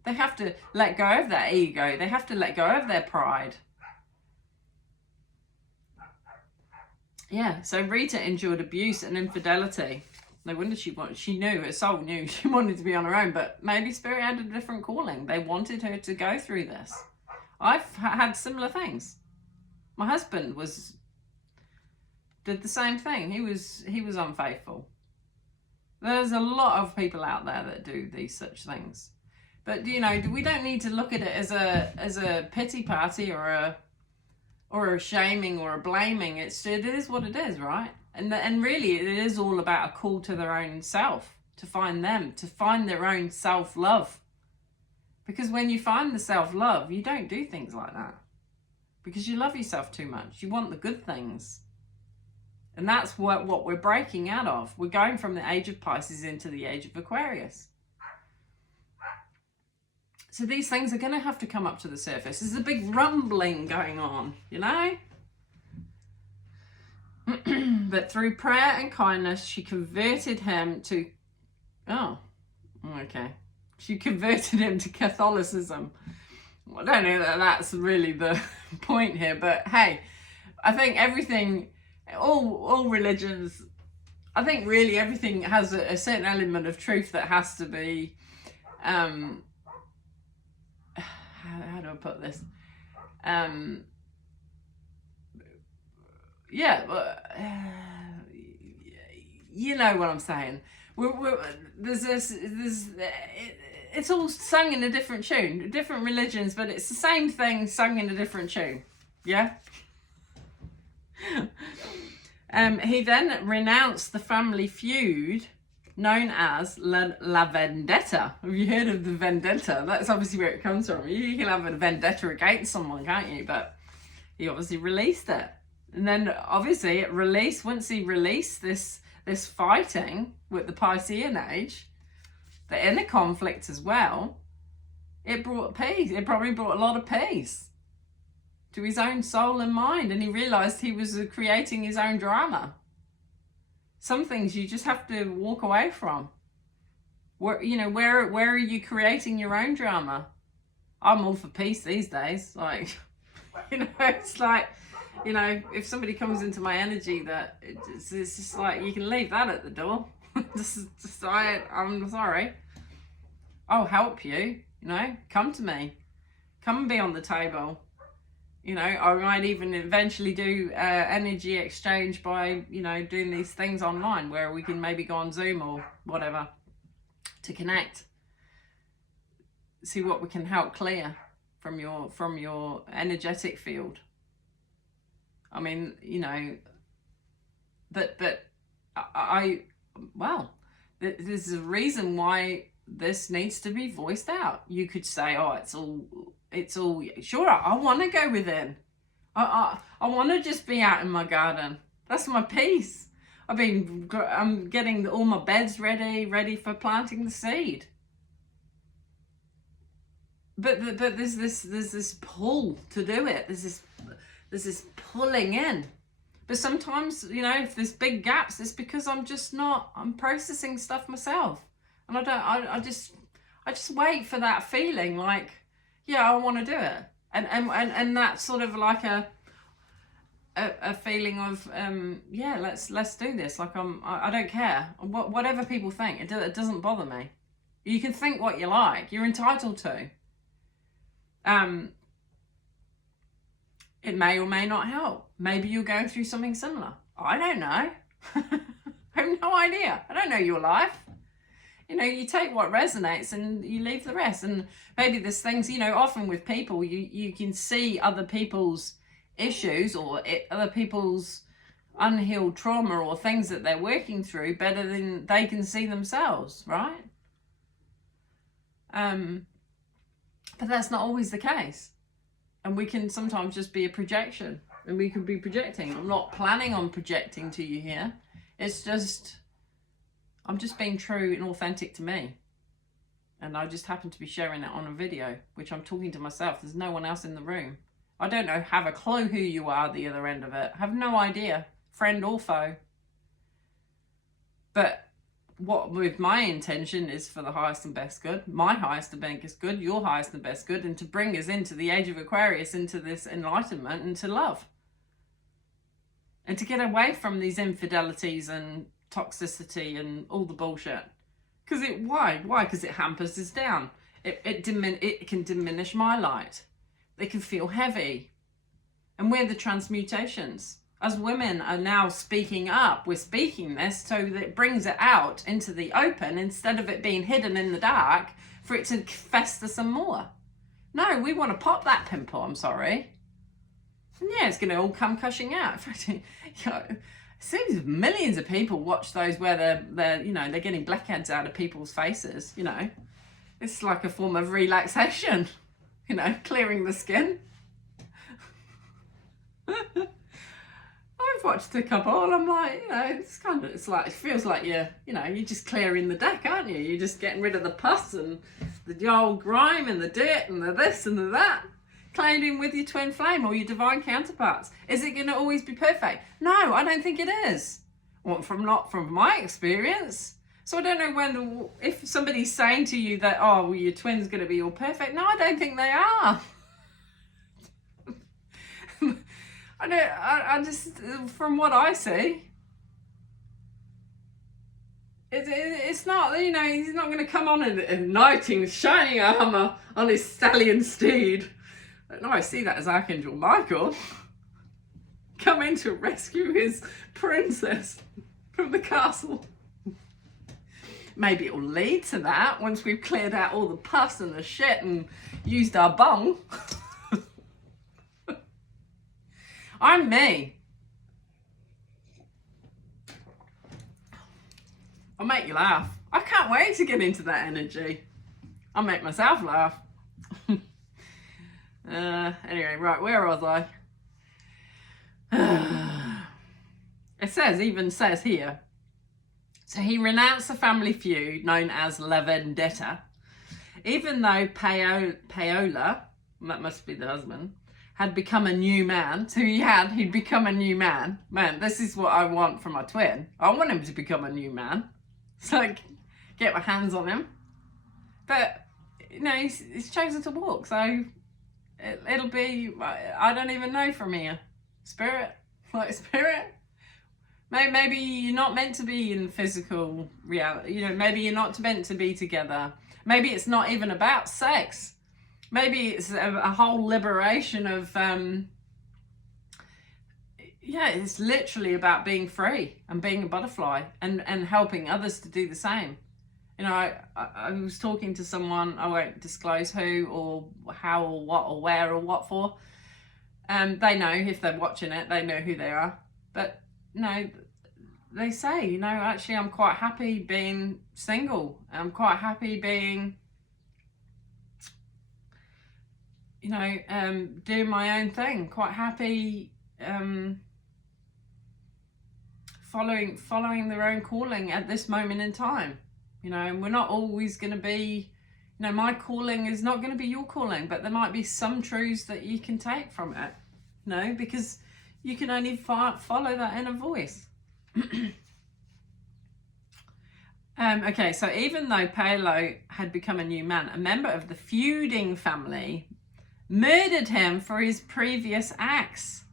They have to let go of their ego. They have to let go of their pride. Yeah, so Rita endured abuse and infidelity. No wonder she knew, her soul knew she wanted to be on her own, but maybe Spirit had a different calling. They wanted her to go through this. I've had similar things. My husband did the same thing. He was unfaithful. There's a lot of people out there that do these such things. But we don't need to look at it as a pity party or a shaming or a blaming. It is what it is, right? And really it is all about a call to their own self, to find their own self-love. Because when you find the self-love, you don't do things like that. because you love yourself too much. You want the good things. And that's what we're breaking out of. We're going from the age of Pisces into the age of Aquarius. So these things are going to have to come up to the surface. There's a big rumbling going on, you know? But through prayer and kindness, she converted him to... Oh, okay. She converted him to Catholicism. I don't know that that's really the point here, but hey, I think everything, all religions, I think really everything has a certain element of truth that has to be, how do I put this? You know what I'm saying. It's all sung in a different tune, different religions, but it's the same thing sung in a different tune. Yeah? He then renounced the family feud known as La Vendetta. Have you heard of the Vendetta? That's obviously where it comes from. You can have a vendetta against someone, can't you? But he obviously released it. And then obviously once he released this fighting with the Piscean age, the inner conflict as well, it brought peace. It probably brought a lot of peace to his own soul and mind. And he realized he was creating his own drama. Some things you just have to walk away from. Where are you creating your own drama? I'm all for peace these days. Like, it's like, if somebody comes into my energy that it's just like, you can leave that at the door. I'm sorry. I'll help you, come to me. Come and be on the table. I might even eventually do energy exchange by, doing these things online where we can maybe go on Zoom or whatever to connect. See what we can help clear from your energetic field. I mean, but there's a reason why this needs to be voiced out. You could say, oh, it's all sure, I want to go within. I want to just be out in my garden. That's my peace. I'm getting all my beds ready for planting the seed. But there's this pull to do it. There's this pulling in. But sometimes, if there's big gaps, it's because I'm processing stuff myself. And I just wait for that feeling like, yeah, I want to do it. And that's sort of like a feeling of, let's do this. Like I don't care. Whatever people think, it doesn't bother me. You can think what you like. You're entitled to. It may or may not help. Maybe you're going through something similar. I don't know. I have no idea. I don't know your life. You take what resonates and you leave the rest. And maybe there's things, often with people, you can see other people's issues or other people's unhealed trauma or things that they're working through better than they can see themselves, right? But that's not always the case. And we can sometimes just be a projection. And we could be projecting. I'm not planning on projecting to you here. It's just, I'm just being true and authentic to me. And I just happen to be sharing it on a video, which I'm talking to myself. There's no one else in the room. I don't have a clue who you are at the other end of it. I have no idea, friend or foe. But what with my intention is for the highest and best good, my highest and best good, your highest and best good, and to bring us into the age of Aquarius, into this enlightenment and to love. And to get away from these infidelities and toxicity and all the bullshit. Why? Because it hampers us down. It can diminish my light. They can feel heavy. And we're the transmutations. As women are now speaking up, we're speaking this so that it brings it out into the open instead of it being hidden in the dark for it to fester some more. No, we want to pop that pimple, I'm sorry. And yeah, it's going to all come gushing out. In fact, it seems millions of people watch those where they're getting blackheads out of people's faces, It's like a form of relaxation, clearing the skin. I've watched a couple and I'm like, it feels like you're just clearing the deck, aren't you? You're just getting rid of the pus and the old grime and the dirt and the this and the that. Clouding with your twin flame or your divine counterparts. Is it going to always be perfect? No, I don't think it is. Not from my experience. So I don't know if somebody's saying to you that, oh, well, your twin's going to be all perfect. No, I don't think they are. I just, from what I see, it's not, he's not going to come on a knighting, shining armour on his stallion steed. No, I see that as Archangel Michael coming to rescue his princess from the castle. Maybe it'll lead to that once we've cleared out all the pus and the shit and used our bung. I'm me. I'll make you laugh. I can't wait to get into that energy. I'll make myself laugh. Anyway, right, where was I? It even says here. So he renounced the family feud known as La Vendetta, even though Paola, that must be the husband, had become a new man. So he'd become a new man. Man, this is what I want from my twin. I want him to become a new man. So get my hands on him. But, he's chosen to walk. So it'll be, I don't even know from here. Spirit. Maybe you're not meant to be in physical reality. Maybe you're not meant to be together. Maybe it's not even about sex. Maybe it's a whole liberation of, it's literally about being free and being a butterfly and helping others to do the same. I was talking to someone, I won't disclose who or how or what or where or what for. They know, if they're watching it, they know who they are. But, they say, actually I'm quite happy being single. I'm quite happy being, doing my own thing. Quite happy following their own calling at this moment in time. And we're not always going to be, my calling is not going to be your calling, but there might be some truths that you can take from it, because you can only follow that inner voice. Okay, so even though Paolo had become a new man, a member of the feuding family murdered him for his previous acts.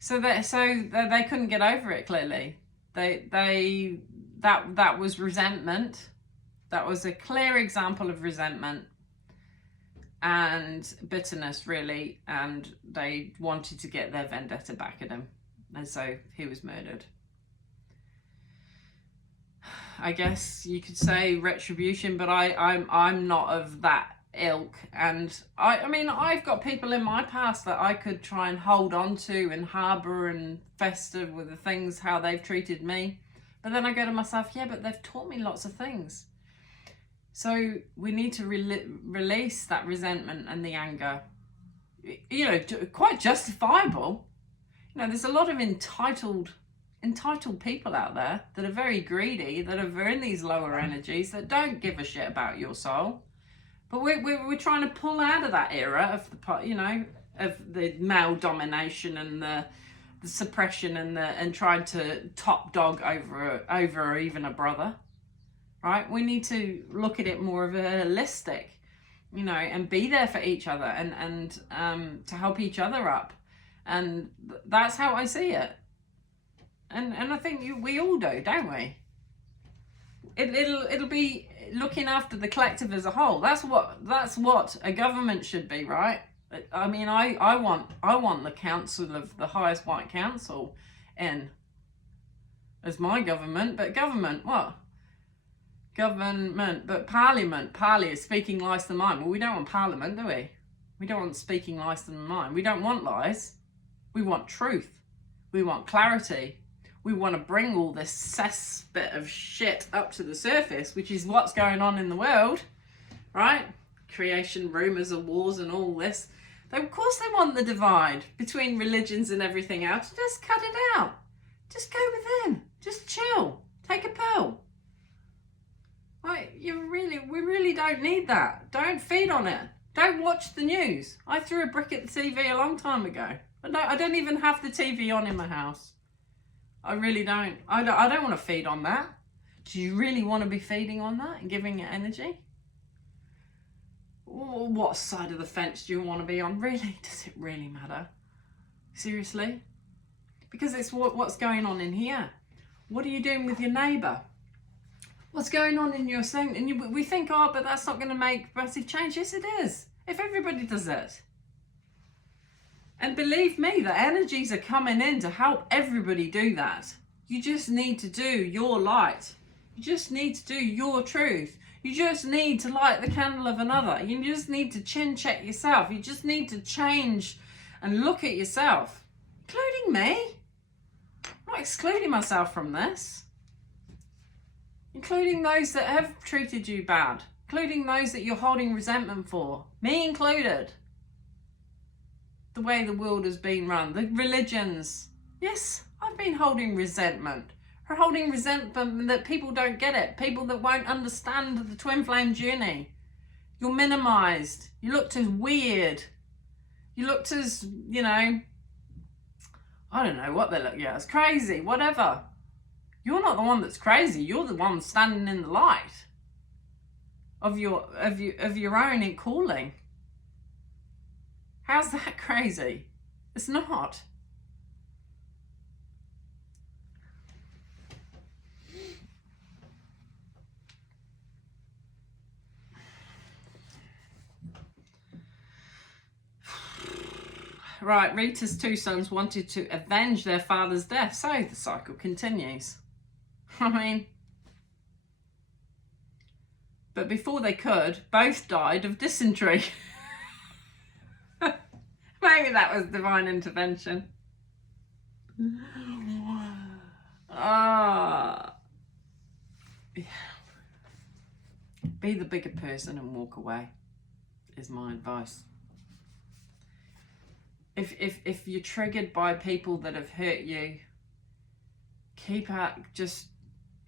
So they couldn't get over it. Clearly, that was resentment. That was a clear example of resentment and bitterness, really, and they wanted to get their vendetta back at him, and so he was murdered. I guess you could say retribution, but I'm not of that ilk, and I've got people in my past that I could try and hold on to and harbour and fester with the things how they've treated me, but then I go to myself, but they've taught me lots of things. So we need to release that resentment and the anger. Quite justifiable. There's a lot of entitled people out there that are very greedy, that are in these lower energies, that don't give a shit about your soul. But we're trying to pull out of that era of the male domination and the suppression and trying to top dog over even a brother. Right? We need to look at it more of a holistic, and be there for each other and to help each other up. And that's how I see it. And I think we all do, don't we? It'll be looking after the collective as a whole. That's what a government should be, right? I want the council of the highest white council in as my government, but government what? Government, but parliament. Parley is speaking lies to the mind. Well, we don't want parliament, do we? We don't want speaking lies to the mind. We don't want lies. We want truth. We want clarity. We want to bring all this cesspit of shit up to the surface, which is what's going on in the world, right? Creation, rumours of wars and all this. Of course they want the divide between religions and everything else. Just cut it out. Just go within. Just chill. Take a pill. Like, we really don't need that. Don't feed on it. Don't watch the news. I threw a brick at the TV a long time ago. I don't even have the TV on in my house. I really don't. I don't want to feed on that. Do you really want to be feeding on that and giving it energy? What side of the fence do you want to be on? Really? Does it really matter? Seriously? Because it's what's going on in here. What are you doing with your neighbour? What's going on in your thing? And we think, oh, but that's not going to make massive change. Yes, it is. If everybody does it. And believe me, the energies are coming in to help everybody do that. You just need to do your light. You just need to do your truth. You just need to light the candle of another. You just need to chin check yourself. You just need to change and look at yourself, including me. I'm not excluding myself from this. Including those that have treated you bad. Including those that you're holding resentment for. Me included. The way the world has been run. The religions. Yes, I've been holding resentment. We're holding resentment that people don't get it. People that won't understand the twin flame journey. You're minimized. You looked as weird. You looked as, I don't know what they look as crazy, whatever. You're not the one that's crazy. You're the one standing in the light of your own calling. How's that crazy? It's not. Right, Rita's two sons wanted to avenge their father's death, so the cycle continues. I mean, but before they could, both died of dysentery. Maybe that was divine intervention. Be the bigger person and walk away, is my advice. If you're triggered by people that have hurt you, keep out, just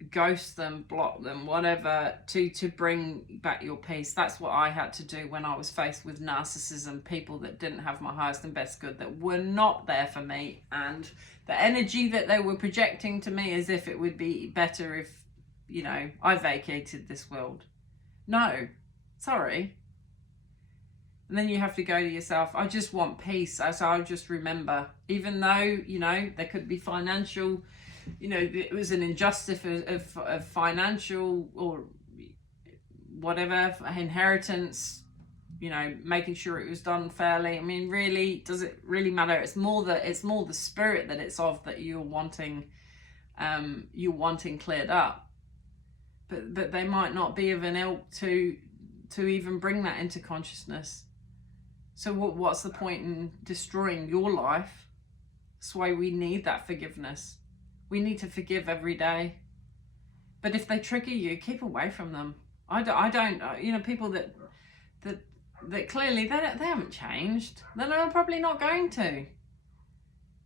ghost them, block them, whatever, to bring back your peace. That's what I had to do when I was faced with narcissism, people that didn't have my highest and best good, that were not there for me, and the energy that they were projecting to me as if it would be better if, I vacated this world. No, sorry. And then you have to go to yourself, I just want peace. So I'll just remember, even though, there could be financial, it was an injustice of financial or whatever, inheritance, making sure it was done fairly. I mean, really, does it really matter? It's more the spirit that it's of that you're wanting cleared up. But they might not be of an ilk to even bring that into consciousness. So what's the point in destroying your life? That's why we need that forgiveness. We need to forgive every day. But if they trigger you, keep away from them. I don't people that clearly they haven't changed. They're probably not going to.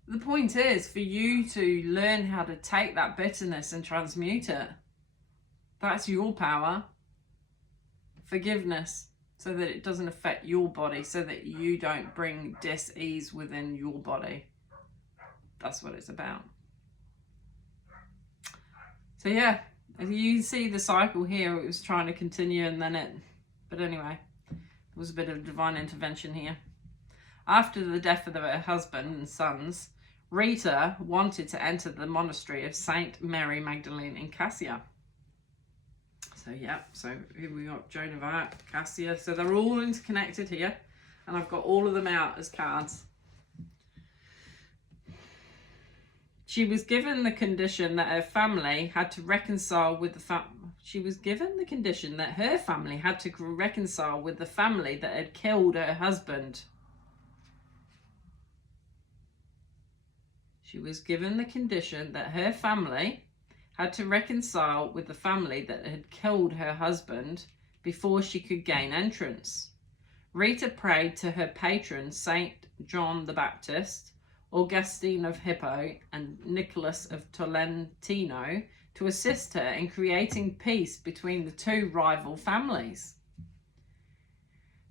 The point is for you to learn how to take that bitterness and transmute it. That's your power. Forgiveness, so that it doesn't affect your body, so that you don't bring dis-ease within your body. That's what it's about. So yeah, you see the cycle here. It was trying to continue and then but anyway, there was a bit of divine intervention here. After the death of her husband and sons, Rita wanted to enter the monastery of Saint Mary Magdalene in Cassia. So yeah, so here we got Joan of Arc, Cassia. So they're all interconnected here, and I've got all of them out as cards. She was given the condition that her family had to reconcile with the She was given the condition that her family had to reconcile with the family that had killed her husband. She was given the condition that her family had to reconcile with the family that had killed her husband before she could gain entrance. Rita prayed to her patrons, Saint John the Baptist, Augustine of Hippo, and Nicholas of Tolentino, to assist her in creating peace between the two rival families.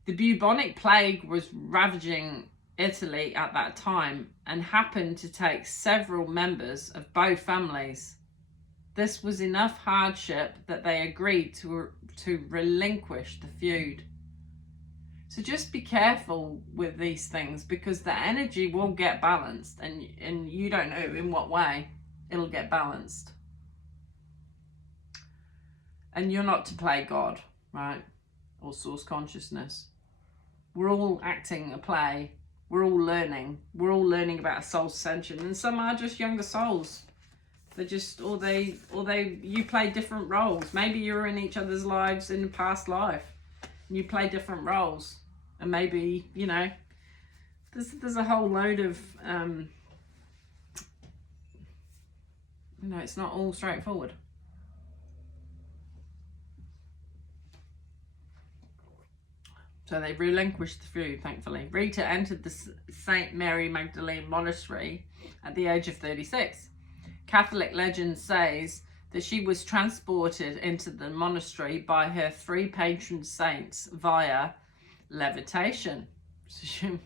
The bubonic plague was ravaging Italy at that time and happened to take several members of both families. This was enough hardship that they agreed to relinquish the feud. So just be careful with these things, because the energy will get balanced, and you don't know in what way it'll get balanced. And you're not to play God, right? Or source consciousness. We're all acting a play. We're all learning. We're all learning about soul ascension, and some are just younger souls. They're just, you play different roles. Maybe you're in each other's lives in the past life, and you play different roles. And maybe, you know, there's a whole load of, you know, it's not all straightforward. So they relinquished the feud, thankfully. Rita entered the St. Mary Magdalene Monastery at the age of 36. Catholic legend says that she was transported into the monastery by her 3 patron saints via levitation. So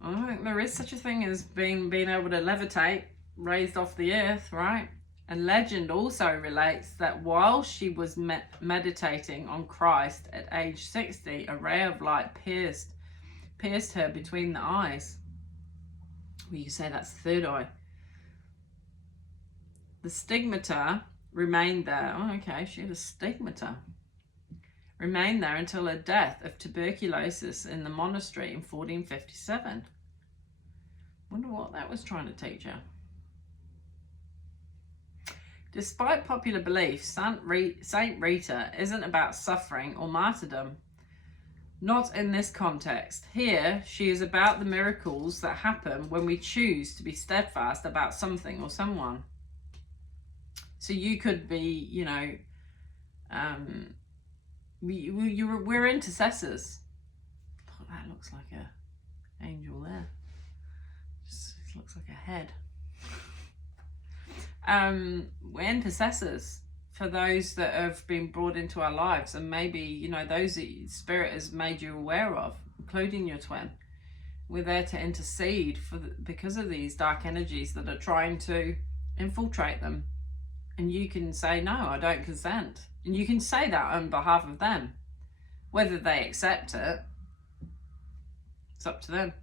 I think there is such a thing as being able to levitate, raised off the earth, right? And legend also relates that while she was meditating on Christ at age 60, a ray of light pierced her between the eyes. Well, you say that's the third eye. The stigmata remained there. Oh, okay, she had a stigmata. Remained there until her death of tuberculosis in the monastery in 1457. Wonder what that was trying to teach her. Despite popular belief, Saint Rita isn't about suffering or martyrdom. Not in this context. Here, she is about the miracles that happen when we choose to be steadfast about something or someone. So you could be, you know, we're intercessors. Oh, that looks like an angel there. Just looks like a head. We're intercessors for those that have been brought into our lives, and maybe, you know, those that Spirit has made you aware of, including your twin. We're there to intercede because of these dark energies that are trying to infiltrate them. And you can say, no, I don't consent. And you can say that on behalf of them. Whether they accept it, it's up to them.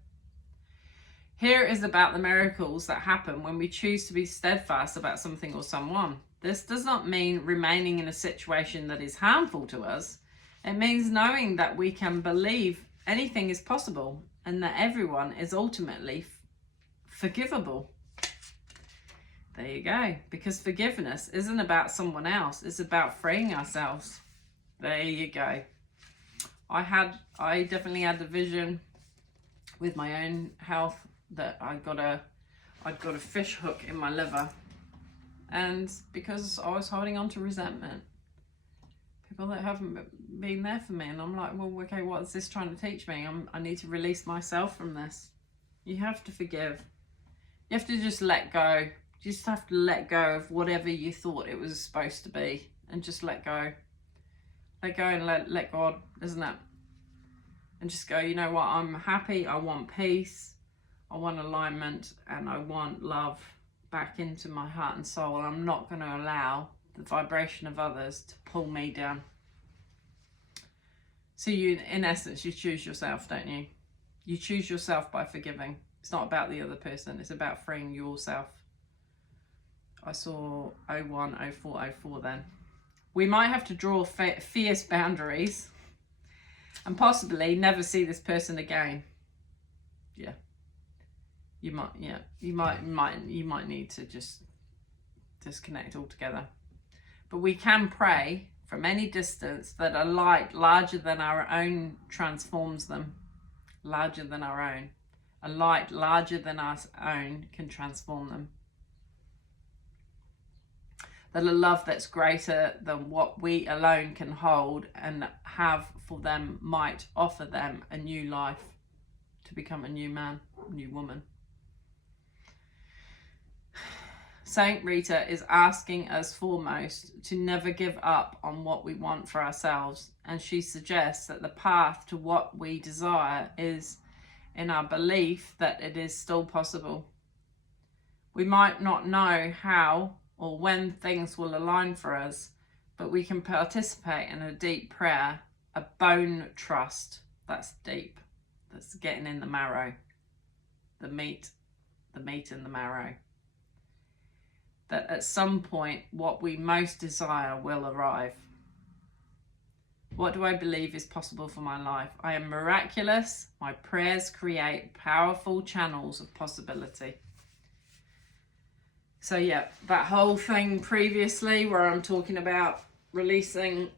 Here is about the miracles that happen when we choose to be steadfast about something or someone. This does not mean remaining in a situation that is harmful to us. It means knowing that we can believe anything is possible and that everyone is ultimately forgivable. There you go. Because forgiveness isn't about someone else. It's about freeing ourselves. There you go. I definitely had the vision with my own health that I'd got a fish hook in my liver, and because I was holding on to resentment, people that haven't been there for me, and I'm like, well, okay, what is this trying to teach me? I need to release myself from this. You have to forgive. You have to just let go. You just have to let go of whatever you thought it was supposed to be, and just let go. Let go and let God, isn't it? And just go, you know what, I'm happy, I want peace, I want alignment, and I want love back into my heart and soul. And I'm not going to allow the vibration of others to pull me down. So you, in essence, you choose yourself, don't you? You choose yourself by forgiving. It's not about the other person, it's about freeing yourself. I saw 01, 04, 04 then. We might have to draw fierce boundaries and possibly never see this person again. Yeah. You might need to just disconnect altogether. But we can pray from any distance that a light larger than our own transforms them. Larger than our own. A light larger than our own can transform them. that a love that's greater than what we alone can hold and have for them might offer them a new life, to become a new man, new woman. Saint Rita is asking us foremost to never give up on what we want for ourselves, and she suggests that the path to what we desire is in our belief that it is still possible. We might not know how or when things will align for us, but we can participate in a deep prayer, a bone trust. That's deep. That's getting in the marrow, the meat in the marrow. That at some point, what we most desire will arrive. What do I believe is possible for my life? I am miraculous. My prayers create powerful channels of possibility. So yeah, that whole thing previously where I'm talking about releasing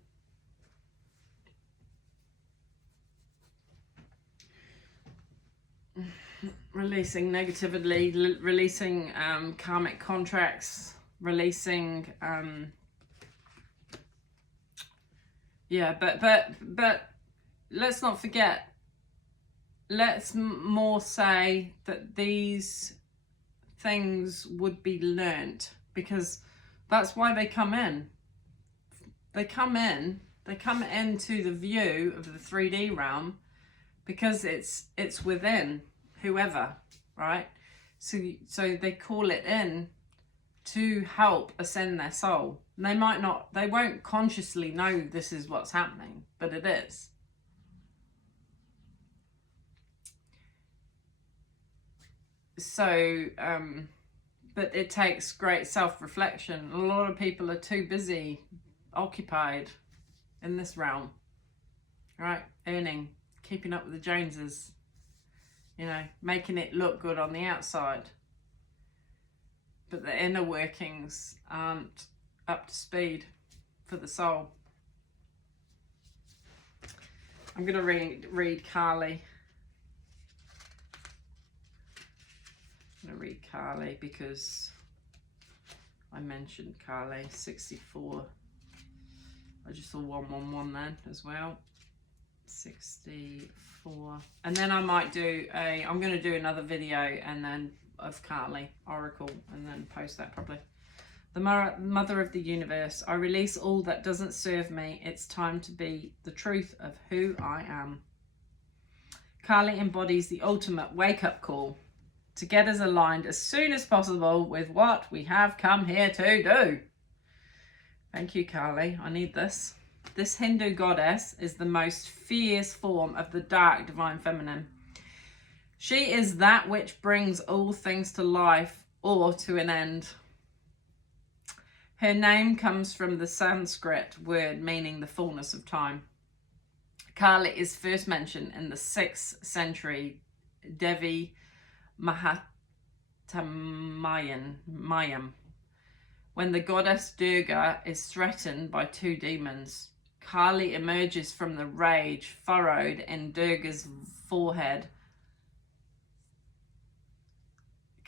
negativity, releasing karmic contracts, releasing but let's not forget, let's more say that these things would be learnt, because that's why they come in. They come into the view of the 3D realm because it's within whoever, right? So they call it in to help ascend their soul. And they won't consciously know this is what's happening, but it is. So, but it takes great self-reflection. A lot of people are too busy, occupied in this realm, right? Earning, keeping up with the Joneses, making it look good on the outside. But the inner workings aren't up to speed for the soul. I'm going to read Carly. I'm going to read Carly because I mentioned Carly, 64. I just saw 111 then as well. 64. And then I might I'm going to do another video and then of Carly, Oracle, and then post that probably. The Mother of the Universe, I release all that doesn't serve me. It's time to be the truth of who I am. Carly embodies the ultimate wake-up call to get us aligned as soon as possible with what we have come here to do. Thank you, Carly. I need this. This Hindu goddess is the most fierce form of the dark divine feminine. She is that which brings all things to life or to an end. Her name comes from the Sanskrit word meaning the fullness of time. Kali is first mentioned in the 6th century Devi Mahatmyam, when the goddess Durga is threatened by 2 demons. Kali emerges from the rage furrowed in Durga's forehead.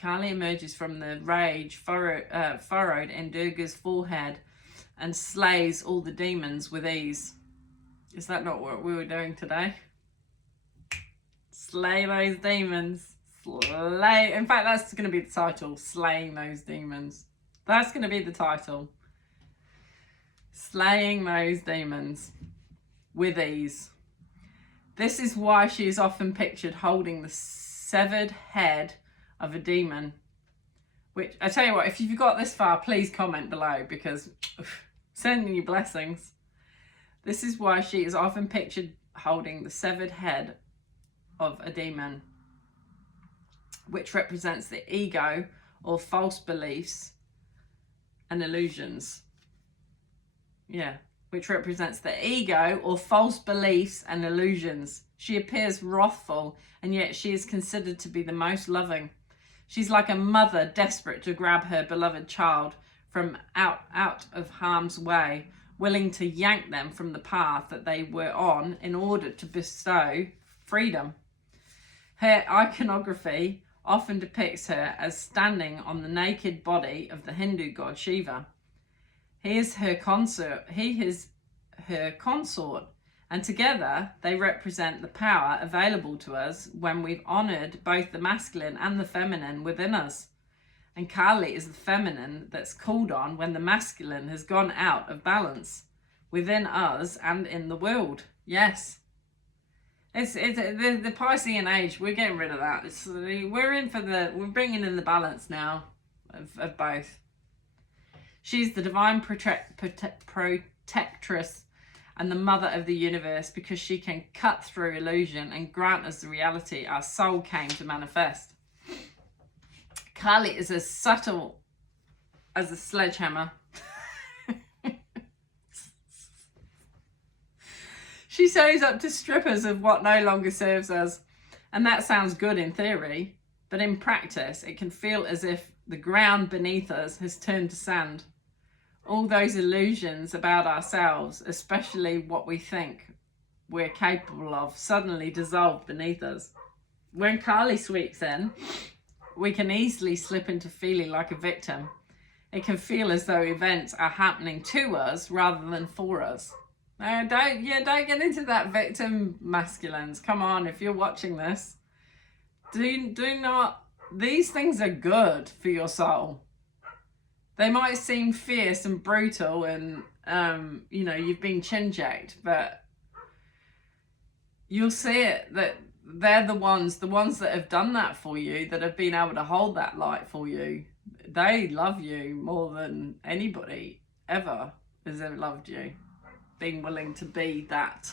Kali emerges from the rage furrowed in Durga's forehead and slays all the demons with ease. Is that not what we were doing today? Slay those demons. Slay. In fact, that's going to be the title. Slaying those demons. That's going to be the title. Slaying those demons with ease. This is why she is often pictured holding the severed head of a demon. Which, I tell you what, if you've got this far, please comment below, because sending you blessings. This is why she is often pictured holding the severed head of a demon, which represents the ego or false beliefs and illusions. Yeah, which represents the ego or false beliefs and illusions. She appears wrathful, and yet she is considered to be the most loving. She's like a mother desperate to grab her beloved child from out of harm's way, willing to yank them from the path that they were on in order to bestow freedom. Her iconography often depicts her as standing on the naked body of the Hindu god Shiva. He is her consort. He is her consort. And together they represent the power available to us when we've honoured both the masculine and the feminine within us. And Kali is the feminine that's called on when the masculine has gone out of balance within us and in the world. Yes. It's the Piscean age. We're getting rid of that. We're bringing in the balance now of both. She's the divine protectress and the mother of the universe, because she can cut through illusion and grant us the reality our soul came to manifest. Kali is as subtle as a sledgehammer. She shows up to strip us of what no longer serves us. And that sounds good in theory, but in practice, it can feel as if the ground beneath us has turned to sand. All those illusions about ourselves, especially what we think we're capable of, suddenly dissolve beneath us. When Kali sweeps in, we can easily slip into feeling like a victim. It can feel as though events are happening to us rather than for us. Don't get into that victim masculines. Come on, if you're watching this, do not. These things are good for your soul. They might seem fierce and brutal, and you've been chin jacked, but you'll see it that they're the ones that have done that for you, that have been able to hold that light for you. They love you more than anybody ever has ever loved you. Being willing to be that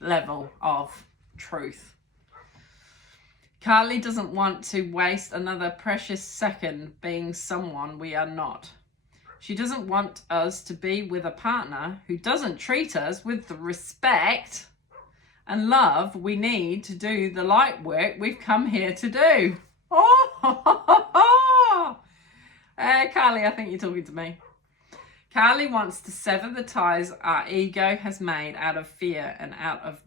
level of truth. Kali doesn't want to waste another precious second being someone we are not. She doesn't want us to be with a partner who doesn't treat us with the respect and love we need to do the light work we've come here to do. Kali, I think you're talking to me. Kali wants to sever the ties our ego has made out of fear and out of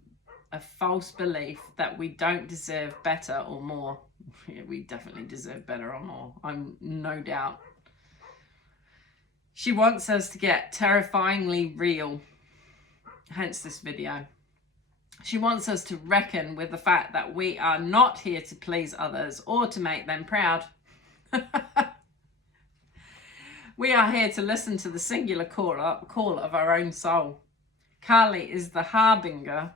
a false belief that we don't deserve better or more. We definitely deserve better or more. I'm no doubt. She wants us to get terrifyingly real, hence this video. She wants us to reckon with the fact that we are not here to please others or to make them proud. We are here to listen to the singular call of our own soul. Kali is the harbinger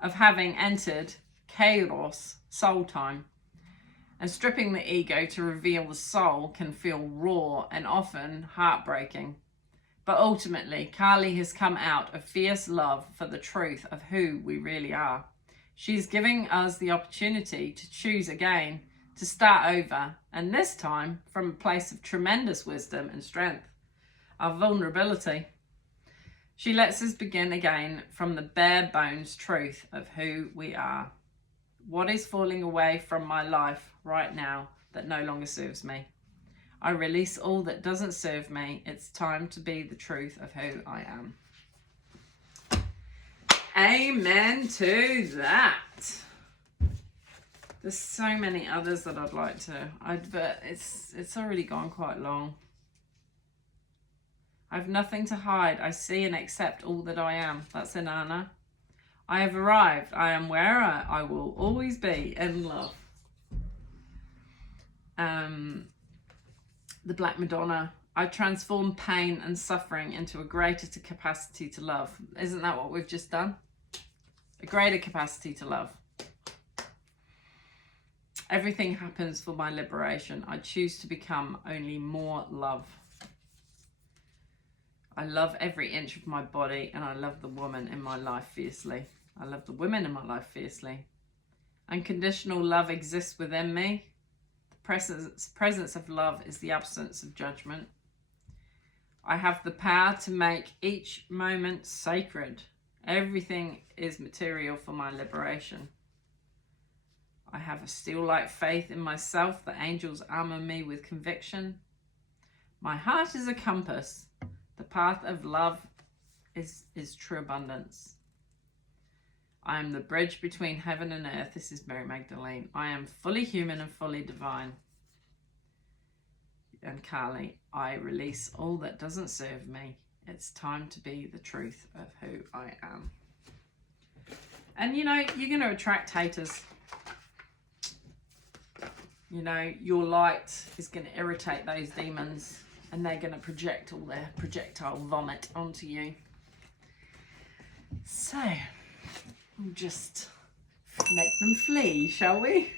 of having entered Kairos, soul time. And stripping the ego to reveal the soul can feel raw and often heartbreaking. But ultimately, Kali has come out of fierce love for the truth of who we really are. She's giving us the opportunity to choose again, to start over, and this time from a place of tremendous wisdom and strength, our vulnerability. She lets us begin again from the bare bones truth of who we are. What is falling away from my life right now that no longer serves me? I release all that doesn't serve me. It's time to be the truth of who I am. Amen to that. There's so many others that I'd like to, but it's already gone quite long. I've nothing to hide. I see and accept all that I am. That's Inanna. I have arrived. I am where I will always be in love. The Black Madonna. I transform pain and suffering into a greater capacity to love. Isn't that what we've just done? A greater capacity to love. Everything happens for my liberation. I choose to become only more love. I love every inch of my body, and I love the woman in my life fiercely. I love the women in my life fiercely. Unconditional love exists within me. The presence of love is the absence of judgment. I have the power to make each moment sacred. Everything is material for my liberation. I have a still-like faith in myself. The angels armor me with conviction. My heart is a compass. The path of love is true abundance. I am the bridge between heaven and earth. This is Mary Magdalene. I am fully human and fully divine. and Carly, I release all that doesn't serve me. It's time to be the truth of who I am. And you know, you're going to attract haters. You know, your light is going to irritate those demons, and they're going to project all their projectile vomit onto you. So, we'll just make them flee, shall we?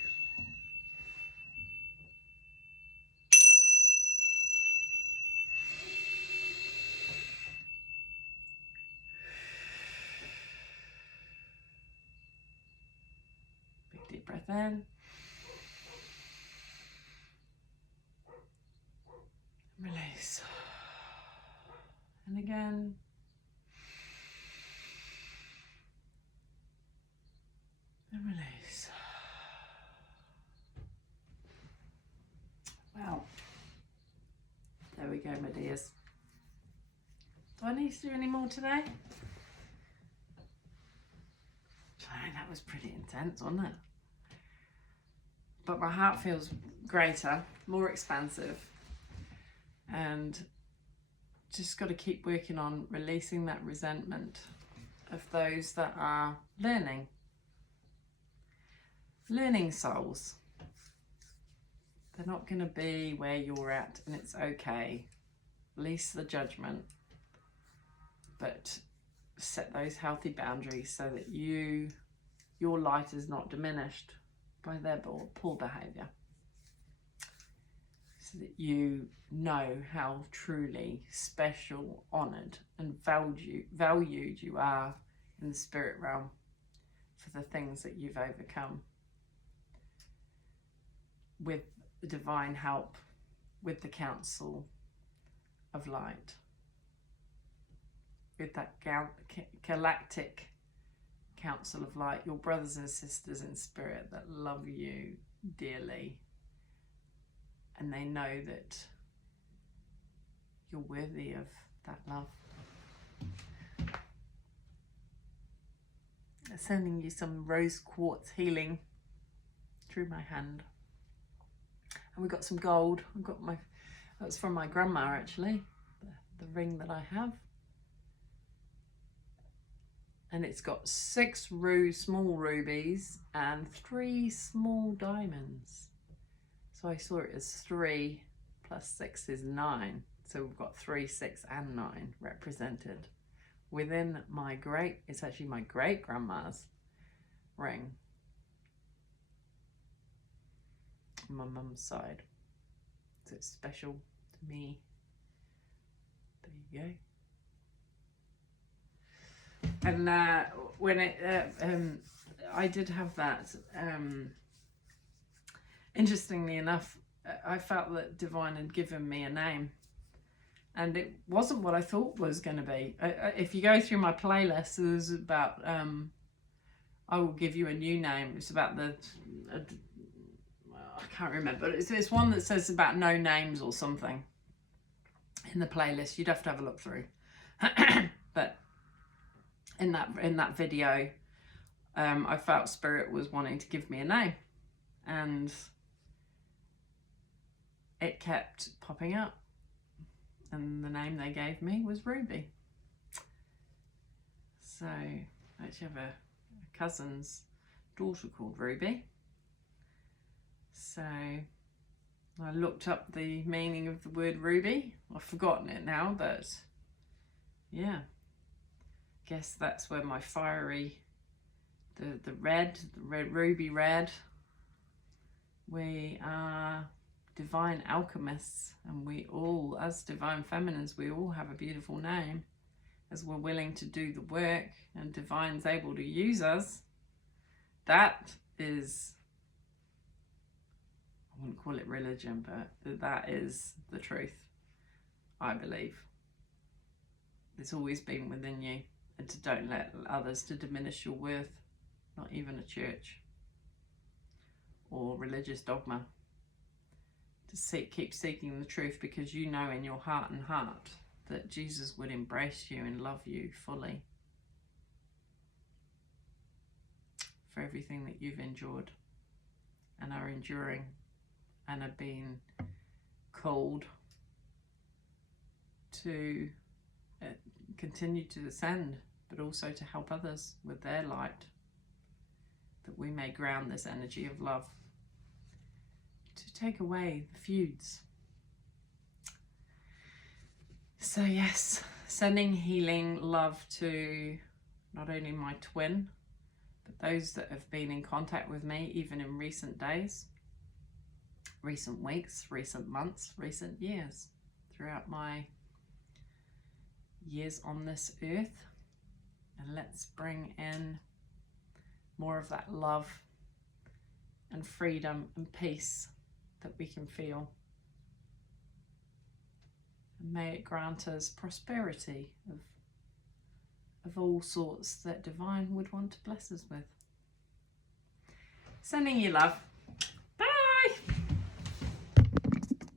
Big deep breath in. Release. And again. And release. Wow. There we go, my dears. Do I need to do any more today? That was pretty intense, wasn't it? But my heart feels greater, more expansive, and just got to keep working on releasing that resentment of those that are learning souls. They're not going to be where you're at, and it's okay. Release the judgment, but set those healthy boundaries so that your light is not diminished by their poor behavior, so that you know how truly special, honored, and valued you are in the spirit realm for the things that you've overcome with the divine help, with the council of light, with that galactic council of light, your brothers and sisters in spirit that love you dearly, and they know that you're worthy of that love. I'm sending you some rose quartz healing through my hand. And we've got some gold. I've got that's from my grandma actually, the ring that I have. And it's got 6 small rubies and 3 small diamonds. So I saw it as 3 plus 6 is 9. So we've got 3, 6 and 9 represented within it's actually my great grandma's ring on my mum's side. So it's special to me. There you go. And when I did have that, interestingly enough, I felt that Divine had given me a name, and it wasn't what I thought was going to be. If you go through my playlist, there's about I will give you a new name. It's about I can't remember. It's one that says about no names or something in the playlist. You'd have to have a look through, but. In that video, I felt Spirit was wanting to give me a name, and it kept popping up, and the name they gave me was Ruby. So I actually have a cousin's daughter called Ruby. So I looked up the meaning of the word ruby. I've forgotten it now, but yeah. Guess that's where my fiery, the red ruby red. We are divine alchemists, and we all, as divine feminines, we all have a beautiful name, as we're willing to do the work, and divine's able to use us. That is, I wouldn't call it religion, but that is the truth, I believe. It's always been within you. And to don't let others to diminish your worth, not even a church or religious dogma. To keep seeking the truth, because you know in your heart and heart that Jesus would embrace you and love you fully for everything that you've endured and are enduring and are being called to continue to ascend, but also to help others with their light, that we may ground this energy of love, to take away the feuds. So yes, sending healing love to not only my twin, but those that have been in contact with me even in recent days, recent weeks, recent months, recent years, throughout my years on this earth. And let's bring in more of that love and freedom and peace that we can feel. And may it grant us prosperity of all sorts that Divine would want to bless us with. Sending you love.